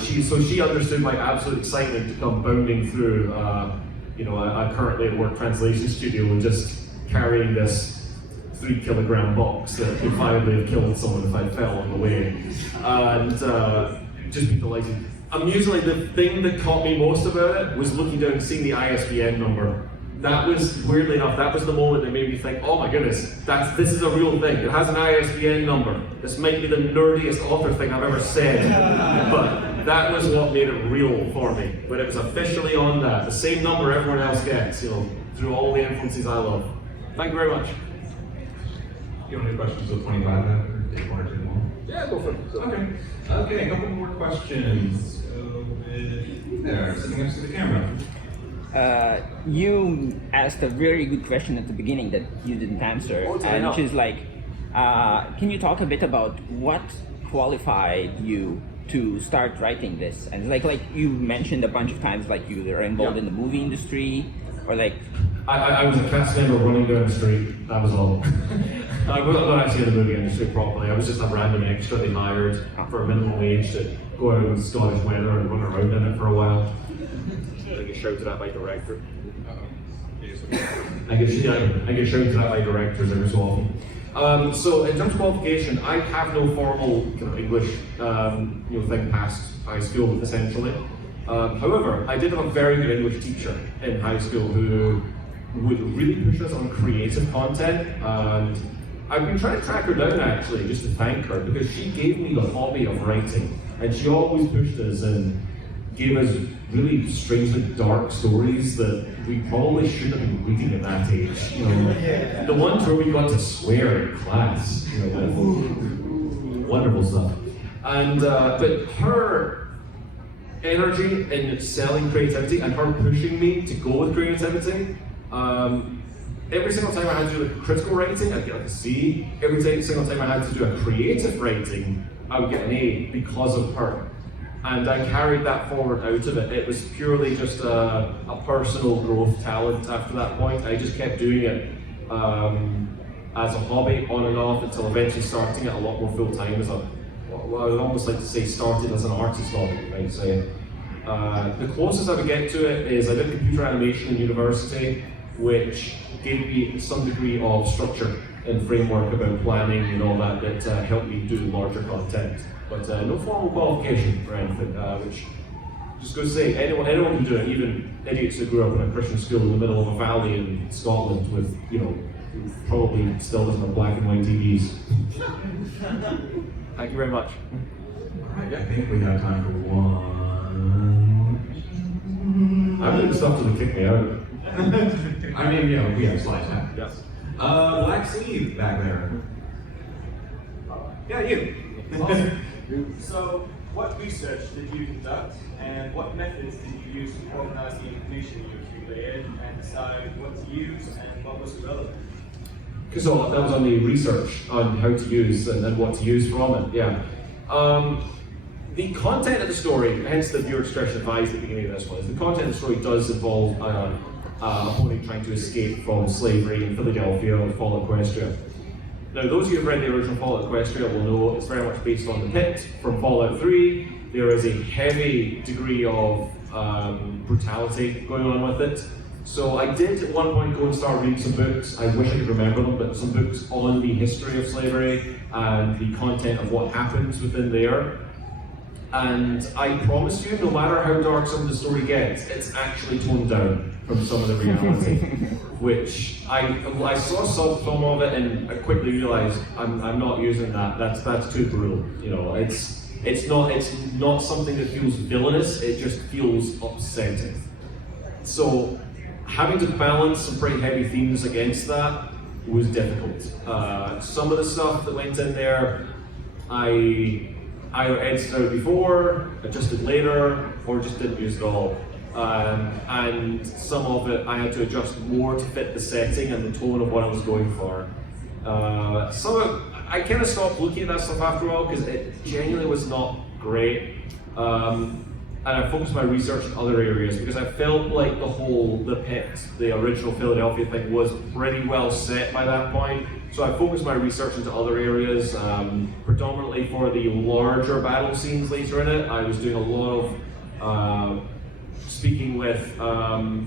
She understood my absolute excitement to come bounding through, a currently at work translation studio and just carrying this 3-kilogram box that could finally have killed someone if I fell on the way, and just be delighted. Amusingly, the thing that caught me most about it was looking down and seeing the ISBN number. that was, weirdly enough, that was the moment that made me think, oh my goodness, this is a real thing. It has an ISBN number. This might be the nerdiest author thing I've ever said, but that was what made it real for me. But it was officially on that, the same number everyone else gets, you know, through all the influences I love. Thank you very much. You have any questions of 25 after? Take one or two more? Yeah, go for it. Okay. Okay, a couple more questions. So, there, sitting next to the camera. You asked a very good question at the beginning that you didn't answer, which is like, can you talk a bit about what qualified you to start writing this? And like you mentioned a bunch of times, like you were involved in the movie industry, or like. I was a cast member running down the street, that was all. I'm not actually in the movie industry properly, I was just a random extra they hired for a minimum wage to go out in Scottish weather and run around in it for a while. I get shouted at by director. I get shouted at by directors every so often. So in terms of qualification, I have no formal kind of English thing past high school essentially. However, I did have a very good English teacher in high school who would really push us on creative content, and I've been trying to track her down actually just to thank her, because she gave me the hobby of writing, and she always pushed us and gave us really strangely dark stories that we probably shouldn't have been reading at that age. You know, the ones where we got to swear in class, you know, wonderful stuff. And but her energy in selling creativity and her pushing me to go with creativity. Every single time I had to do like critical writing, I'd get like a C. Every single time I had to do a creative writing, I would get an A because of her. And I carried that forward out of it. It was purely just a personal growth talent after that point. I just kept doing it as a hobby, on and off, until eventually starting it a lot more full time as a, well, I would almost like to say started as an artist hobby, you might say. The closest I would get to it is I did computer animation in university, which gave me some degree of structure and framework about planning and all that helped me do larger content. But no formal qualification or anything, which just goes to say, anyone can do it, even idiots who grew up in a Christian school in the middle of a valley in Scotland with, you know, who probably still doesn't have black and white TVs. Thank you very much. Alright, I think we have time for one. I'm doing stuff till they kick me out. I mean, you know, we have slides now. Yes. Black sleeve back there. Yeah, you. Awesome. So, what research did you conduct, and what methods did you use to organize the information you accumulated and decide what to use and what was irrelevant? So that was on the research on how to use and what to use from it, yeah. The content of the story, hence the viewer discretion advised at the beginning of this one, is the content of the story does involve a pony trying to escape from slavery in Philadelphia and Fall Equestria. Now, those of you who have read the original Fallout Equestria will know it's very much based on the pit from Fallout 3. There is a heavy degree of brutality going on with it. So I did at one point go and start reading some books. I wish I could remember them, but some books on the history of slavery and the content of what happens within there. And I promise you, no matter how dark some of the story gets, it's actually toned down from some of the reality. Which I saw some of it and I quickly realized I'm not using that. That's too brutal. You know, it's not something that feels villainous. It just feels upsetting. So having to balance some pretty heavy themes against that was difficult. Some of the stuff that went in there, I either edited out before, adjusted later, or just didn't use it all. And some of it I had to adjust more to fit the setting and the tone of what I was going for. Some of it, I kind of stopped looking at that stuff after a while because it genuinely was not great. And I focused my research in other areas because I felt like the pit, the original Philadelphia thing, was pretty well set by that point. So I focused my research into other areas, predominantly for the larger battle scenes later in it. I was doing a lot of speaking with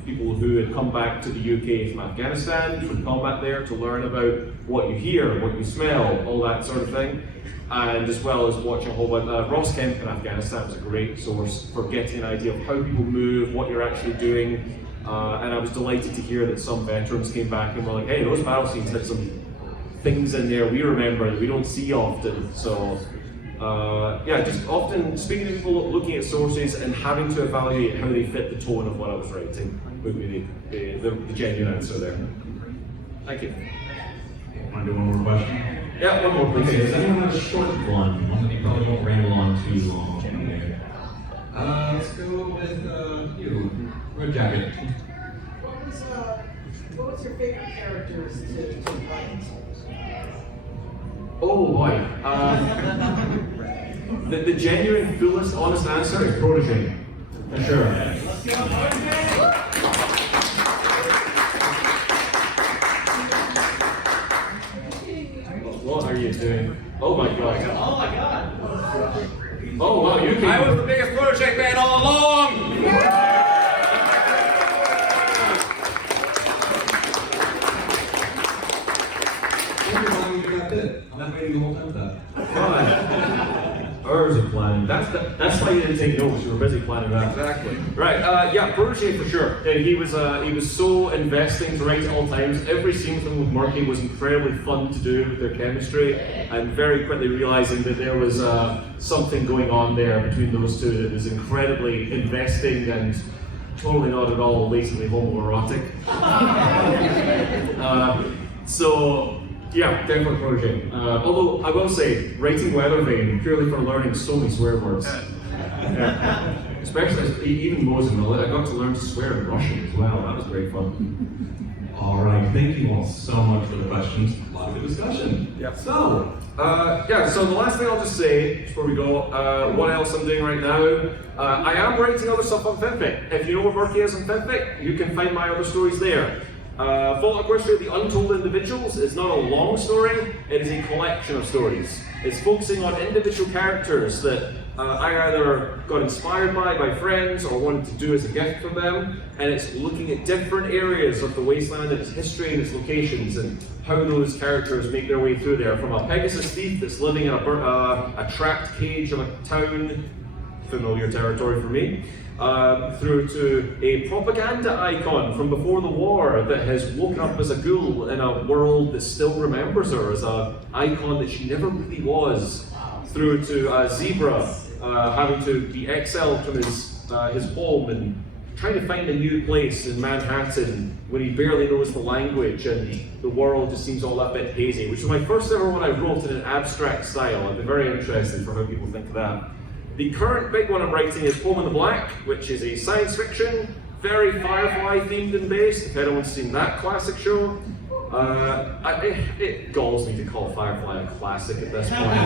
people who had come back to the UK from Afghanistan for combat there to learn about what you hear, what you smell, all that sort of thing. And as well as watching a whole bunch. Ross Kemp in Afghanistan was a great source for getting an idea of how people move, what you're actually doing. and I was delighted to hear that some veterans came back and were like, hey, those battle scenes had some things in there we remember that we don't see often. So yeah, just often speaking to people, looking at sources and having to evaluate how they fit the tone of what I was writing would be the genuine answer there. Thank you. Want to do one more question? Yeah, one more please. Okay, does anyone have a short one that you probably won't ramble on too long? Let's go with you, Red Jacket. What was your favorite characters to write? Oh boy. The genuine, fullest, honest answer is Protege. For sure. Let's go, What are you doing? Oh my god. Oh my god. Oh wow, you came. I was the biggest Protege fan all along! I'm waiting the whole time for that. Ours are planning. That's why you didn't take notes. You were busy planning that. Exactly. Right. Yeah, Protege for sure. And he was so investing to write at all times. Every scene with him with Murky was incredibly fun to do with their chemistry, and very quickly realizing that there was something going on there between those two that was incredibly investing and totally not at all latently homoerotic. So. Yeah, definitely Protege. Although I will say, writing Weathervane purely for learning so many swear words. Yeah. Especially even Mosin, I got to learn to swear in Russian as well. That was great fun. All right, thank you all so much for the questions. A lot of good discussion. Yeah. So, so the last thing I'll just say before we go, what else I'm doing right now. I am writing other stuff on FinFic. If you know what Murky is on FinFic, you can find my other stories there. Fallout Equestria, The Untold Individuals is not a long story, it is a collection of stories. It's focusing on individual characters that I either got inspired by friends or wanted to do as a gift for them, and it's looking at different areas of the wasteland and its history and its locations and how those characters make their way through there. From a Pegasus thief that's living in a trapped cage of a town, familiar territory for me, through to a propaganda icon from before the war that has woken up as a ghoul in a world that still remembers her as an icon that she never really was, through to a zebra having to be exiled from his home and trying to find a new place in Manhattan when he barely knows the language and the world just seems all a bit hazy, which is my first ever one I wrote in an abstract style. I'd be very interested for how people think of that. The current big one I'm writing is Home in the Black, which is a science fiction, very Firefly themed and based, if anyone's seen that classic show. It galls me to call Firefly a classic at this point.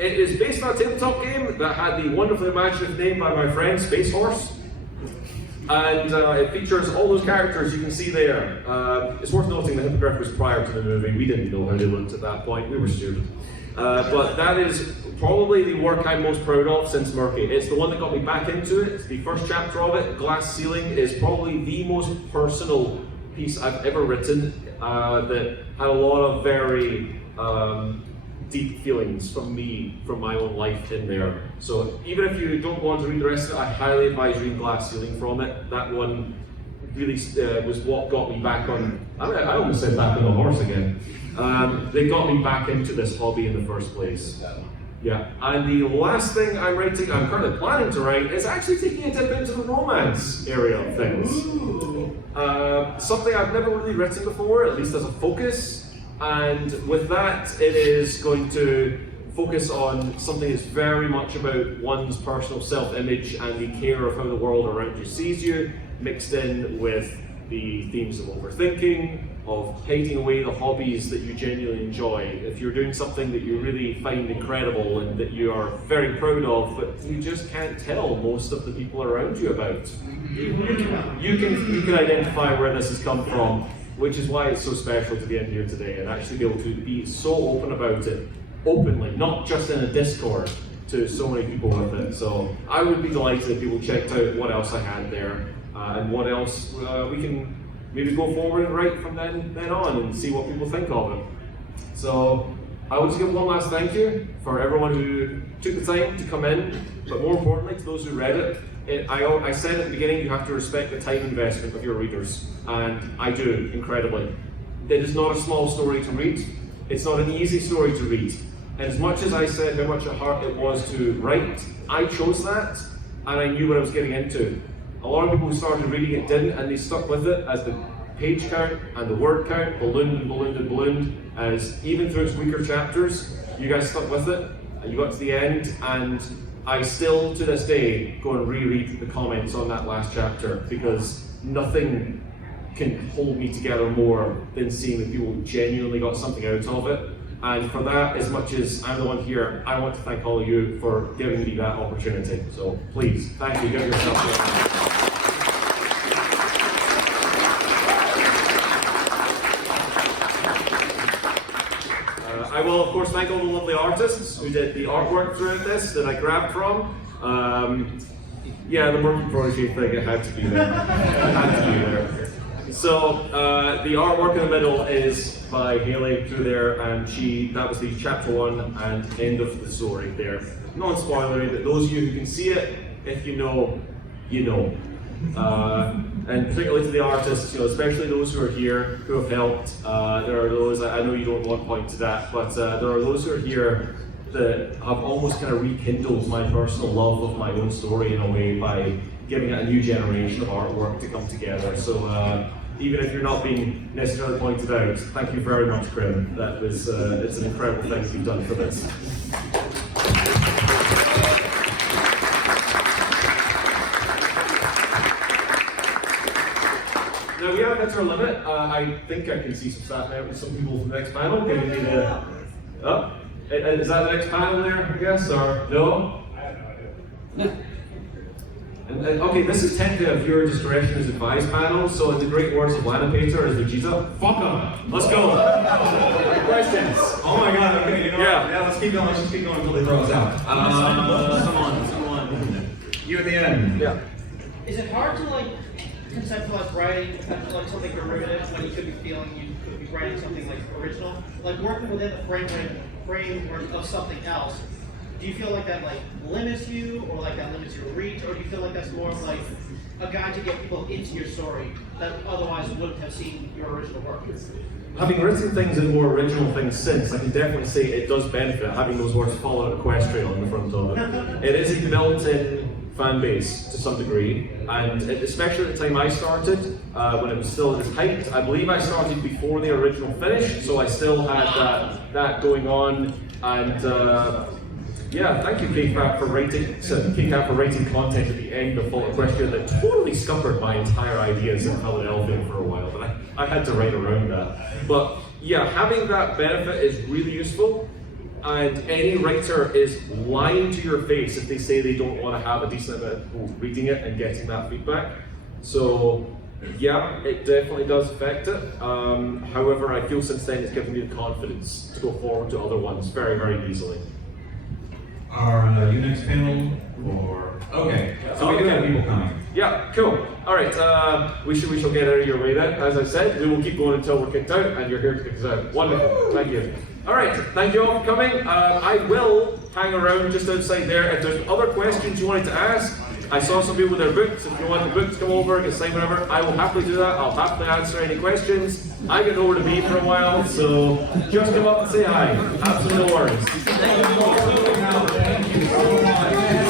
It is based on a tabletop game that had the wonderfully imaginative name by my friend Space Horse. And it features all those characters you can see there. It's worth noting the hippogriff was prior to the movie. We didn't know how they looked at that point, we were stupid. But that is probably the work I'm most proud of since Murky. It's the one that got me back into it. It's the first chapter of it. Glass Ceiling is probably the most personal piece I've ever written that had a lot of very deep feelings from me, from my own life in there. So even if you don't want to read the rest of it, I highly advise reading Glass Ceiling from it. That one really was what got me back on, I almost said back on the horse again. They got me back into this hobby in the first place. Yeah, and the last thing I'm currently planning to write, is actually taking a dip into the romance area of things. Something I've never really written before, at least as a focus, and with that it is going to focus on something that's very much about one's personal self-image and the care of how the world around you sees you, mixed in with the themes of overthinking, of hiding away the hobbies that you genuinely enjoy. If you're doing something that you really find incredible and that you are very proud of, but you just can't tell most of the people around you about, you can identify where this has come from, which is why it's so special to be in here today and actually be able to be so open about it, openly, not just in a Discord, to so many people with it. So I would be delighted if people checked out what else I had there and what else we can maybe go forward and write from then on and see what people think of it. So I want to give one last thank you for everyone who took the time to come in, but more importantly, to those who read it. I said at the beginning, you have to respect the time investment of your readers, and I do, incredibly. It is not a small story to read. It's not an easy story to read. And as much as I said how much a heart it was to write, I chose that, and I knew what I was getting into. A lot of people who started reading it didn't, and they stuck with it as the page count and the word count ballooned and ballooned and ballooned, as even through its weaker chapters, you guys stuck with it, and you got to the end, and I still, to this day, go and reread the comments on that last chapter, because nothing can hold me together more than seeing that people genuinely got something out of it. And for that, as much as I'm the one here, I want to thank all of you for giving me that opportunity. So please, thank you, give yourself a I will, of course, thank all the lovely artists who did the artwork throughout this that I grabbed from. Yeah, the Murky Prodigy thing, it had to be there. It had to be there. So, the artwork in the middle is by Haley through there, and that was the chapter 1 and end of the story there. Non-spoilery, but those of you who can see it, if you know, you know. And particularly to the artists, you know, especially those who are here, who have helped. There are those, I know you don't want to point to that, but there are those who are here that have almost kind of rekindled my personal love of my own story in a way by giving it a new generation of artwork to come together. So even if you're not being necessarily pointed out, thank you very much, Grim. That was, it's an incredible thing you've done for this. Now we have hit our limit. I think I can see some staff now with some people from the next panel. Can you need a, oh, is that the next panel there, I guess, or no? I have no idea. And, okay, this is technically a viewer discretion is advised panel, so in the great words of Lana Pater as Vegeta, fuck 'em! Let's go! Questions? Oh my god, okay, you know what? Yeah, let's keep going until they throw us out. Someone. You at the end. Yeah. Is it hard to like conceptualize writing like something derivative when you could be feeling you could be writing something like original? Like working within the framework of something else, do you feel like that like limits you, or like that limits your reach, or do you feel like that's more of like a guide to get people into your story that otherwise wouldn't have seen your original work? Having written things and more original things since, I can definitely say it does benefit having those words follow Equestria on the front of it. It is a built-in fan base to some degree, and especially at the time I started, when it was still at its height. I believe I started before the original finished, so I still had that going on, and yeah, thank you KCAP for writing content at the end of Full Equestria that totally scuppered my entire ideas in Philadelphia for a while, but I had to write around that. But yeah, having that benefit is really useful. And any writer is lying to your face if they say they don't want to have a decent amount of people reading it and getting that feedback. So yeah, it definitely does affect it. However, I feel since then it's given me the confidence to go forward to other ones very, very easily. Are you next panel, or? Okay, so we do have people coming. Yeah, cool. All right, we shall get out of your way then. As I said, we will keep going until we're kicked out, and you're here to kick us out. Wonderful, thank you. All right, thank you all for coming. I will hang around just outside there. If there's other questions you wanted to ask, I saw some people with their books. If you want the books, come over, get signed, whatever. I will happily do that. I'll happily answer any questions. I get over to me for a while, so just come up and say hi. Absolutely no worries. Thank you so much.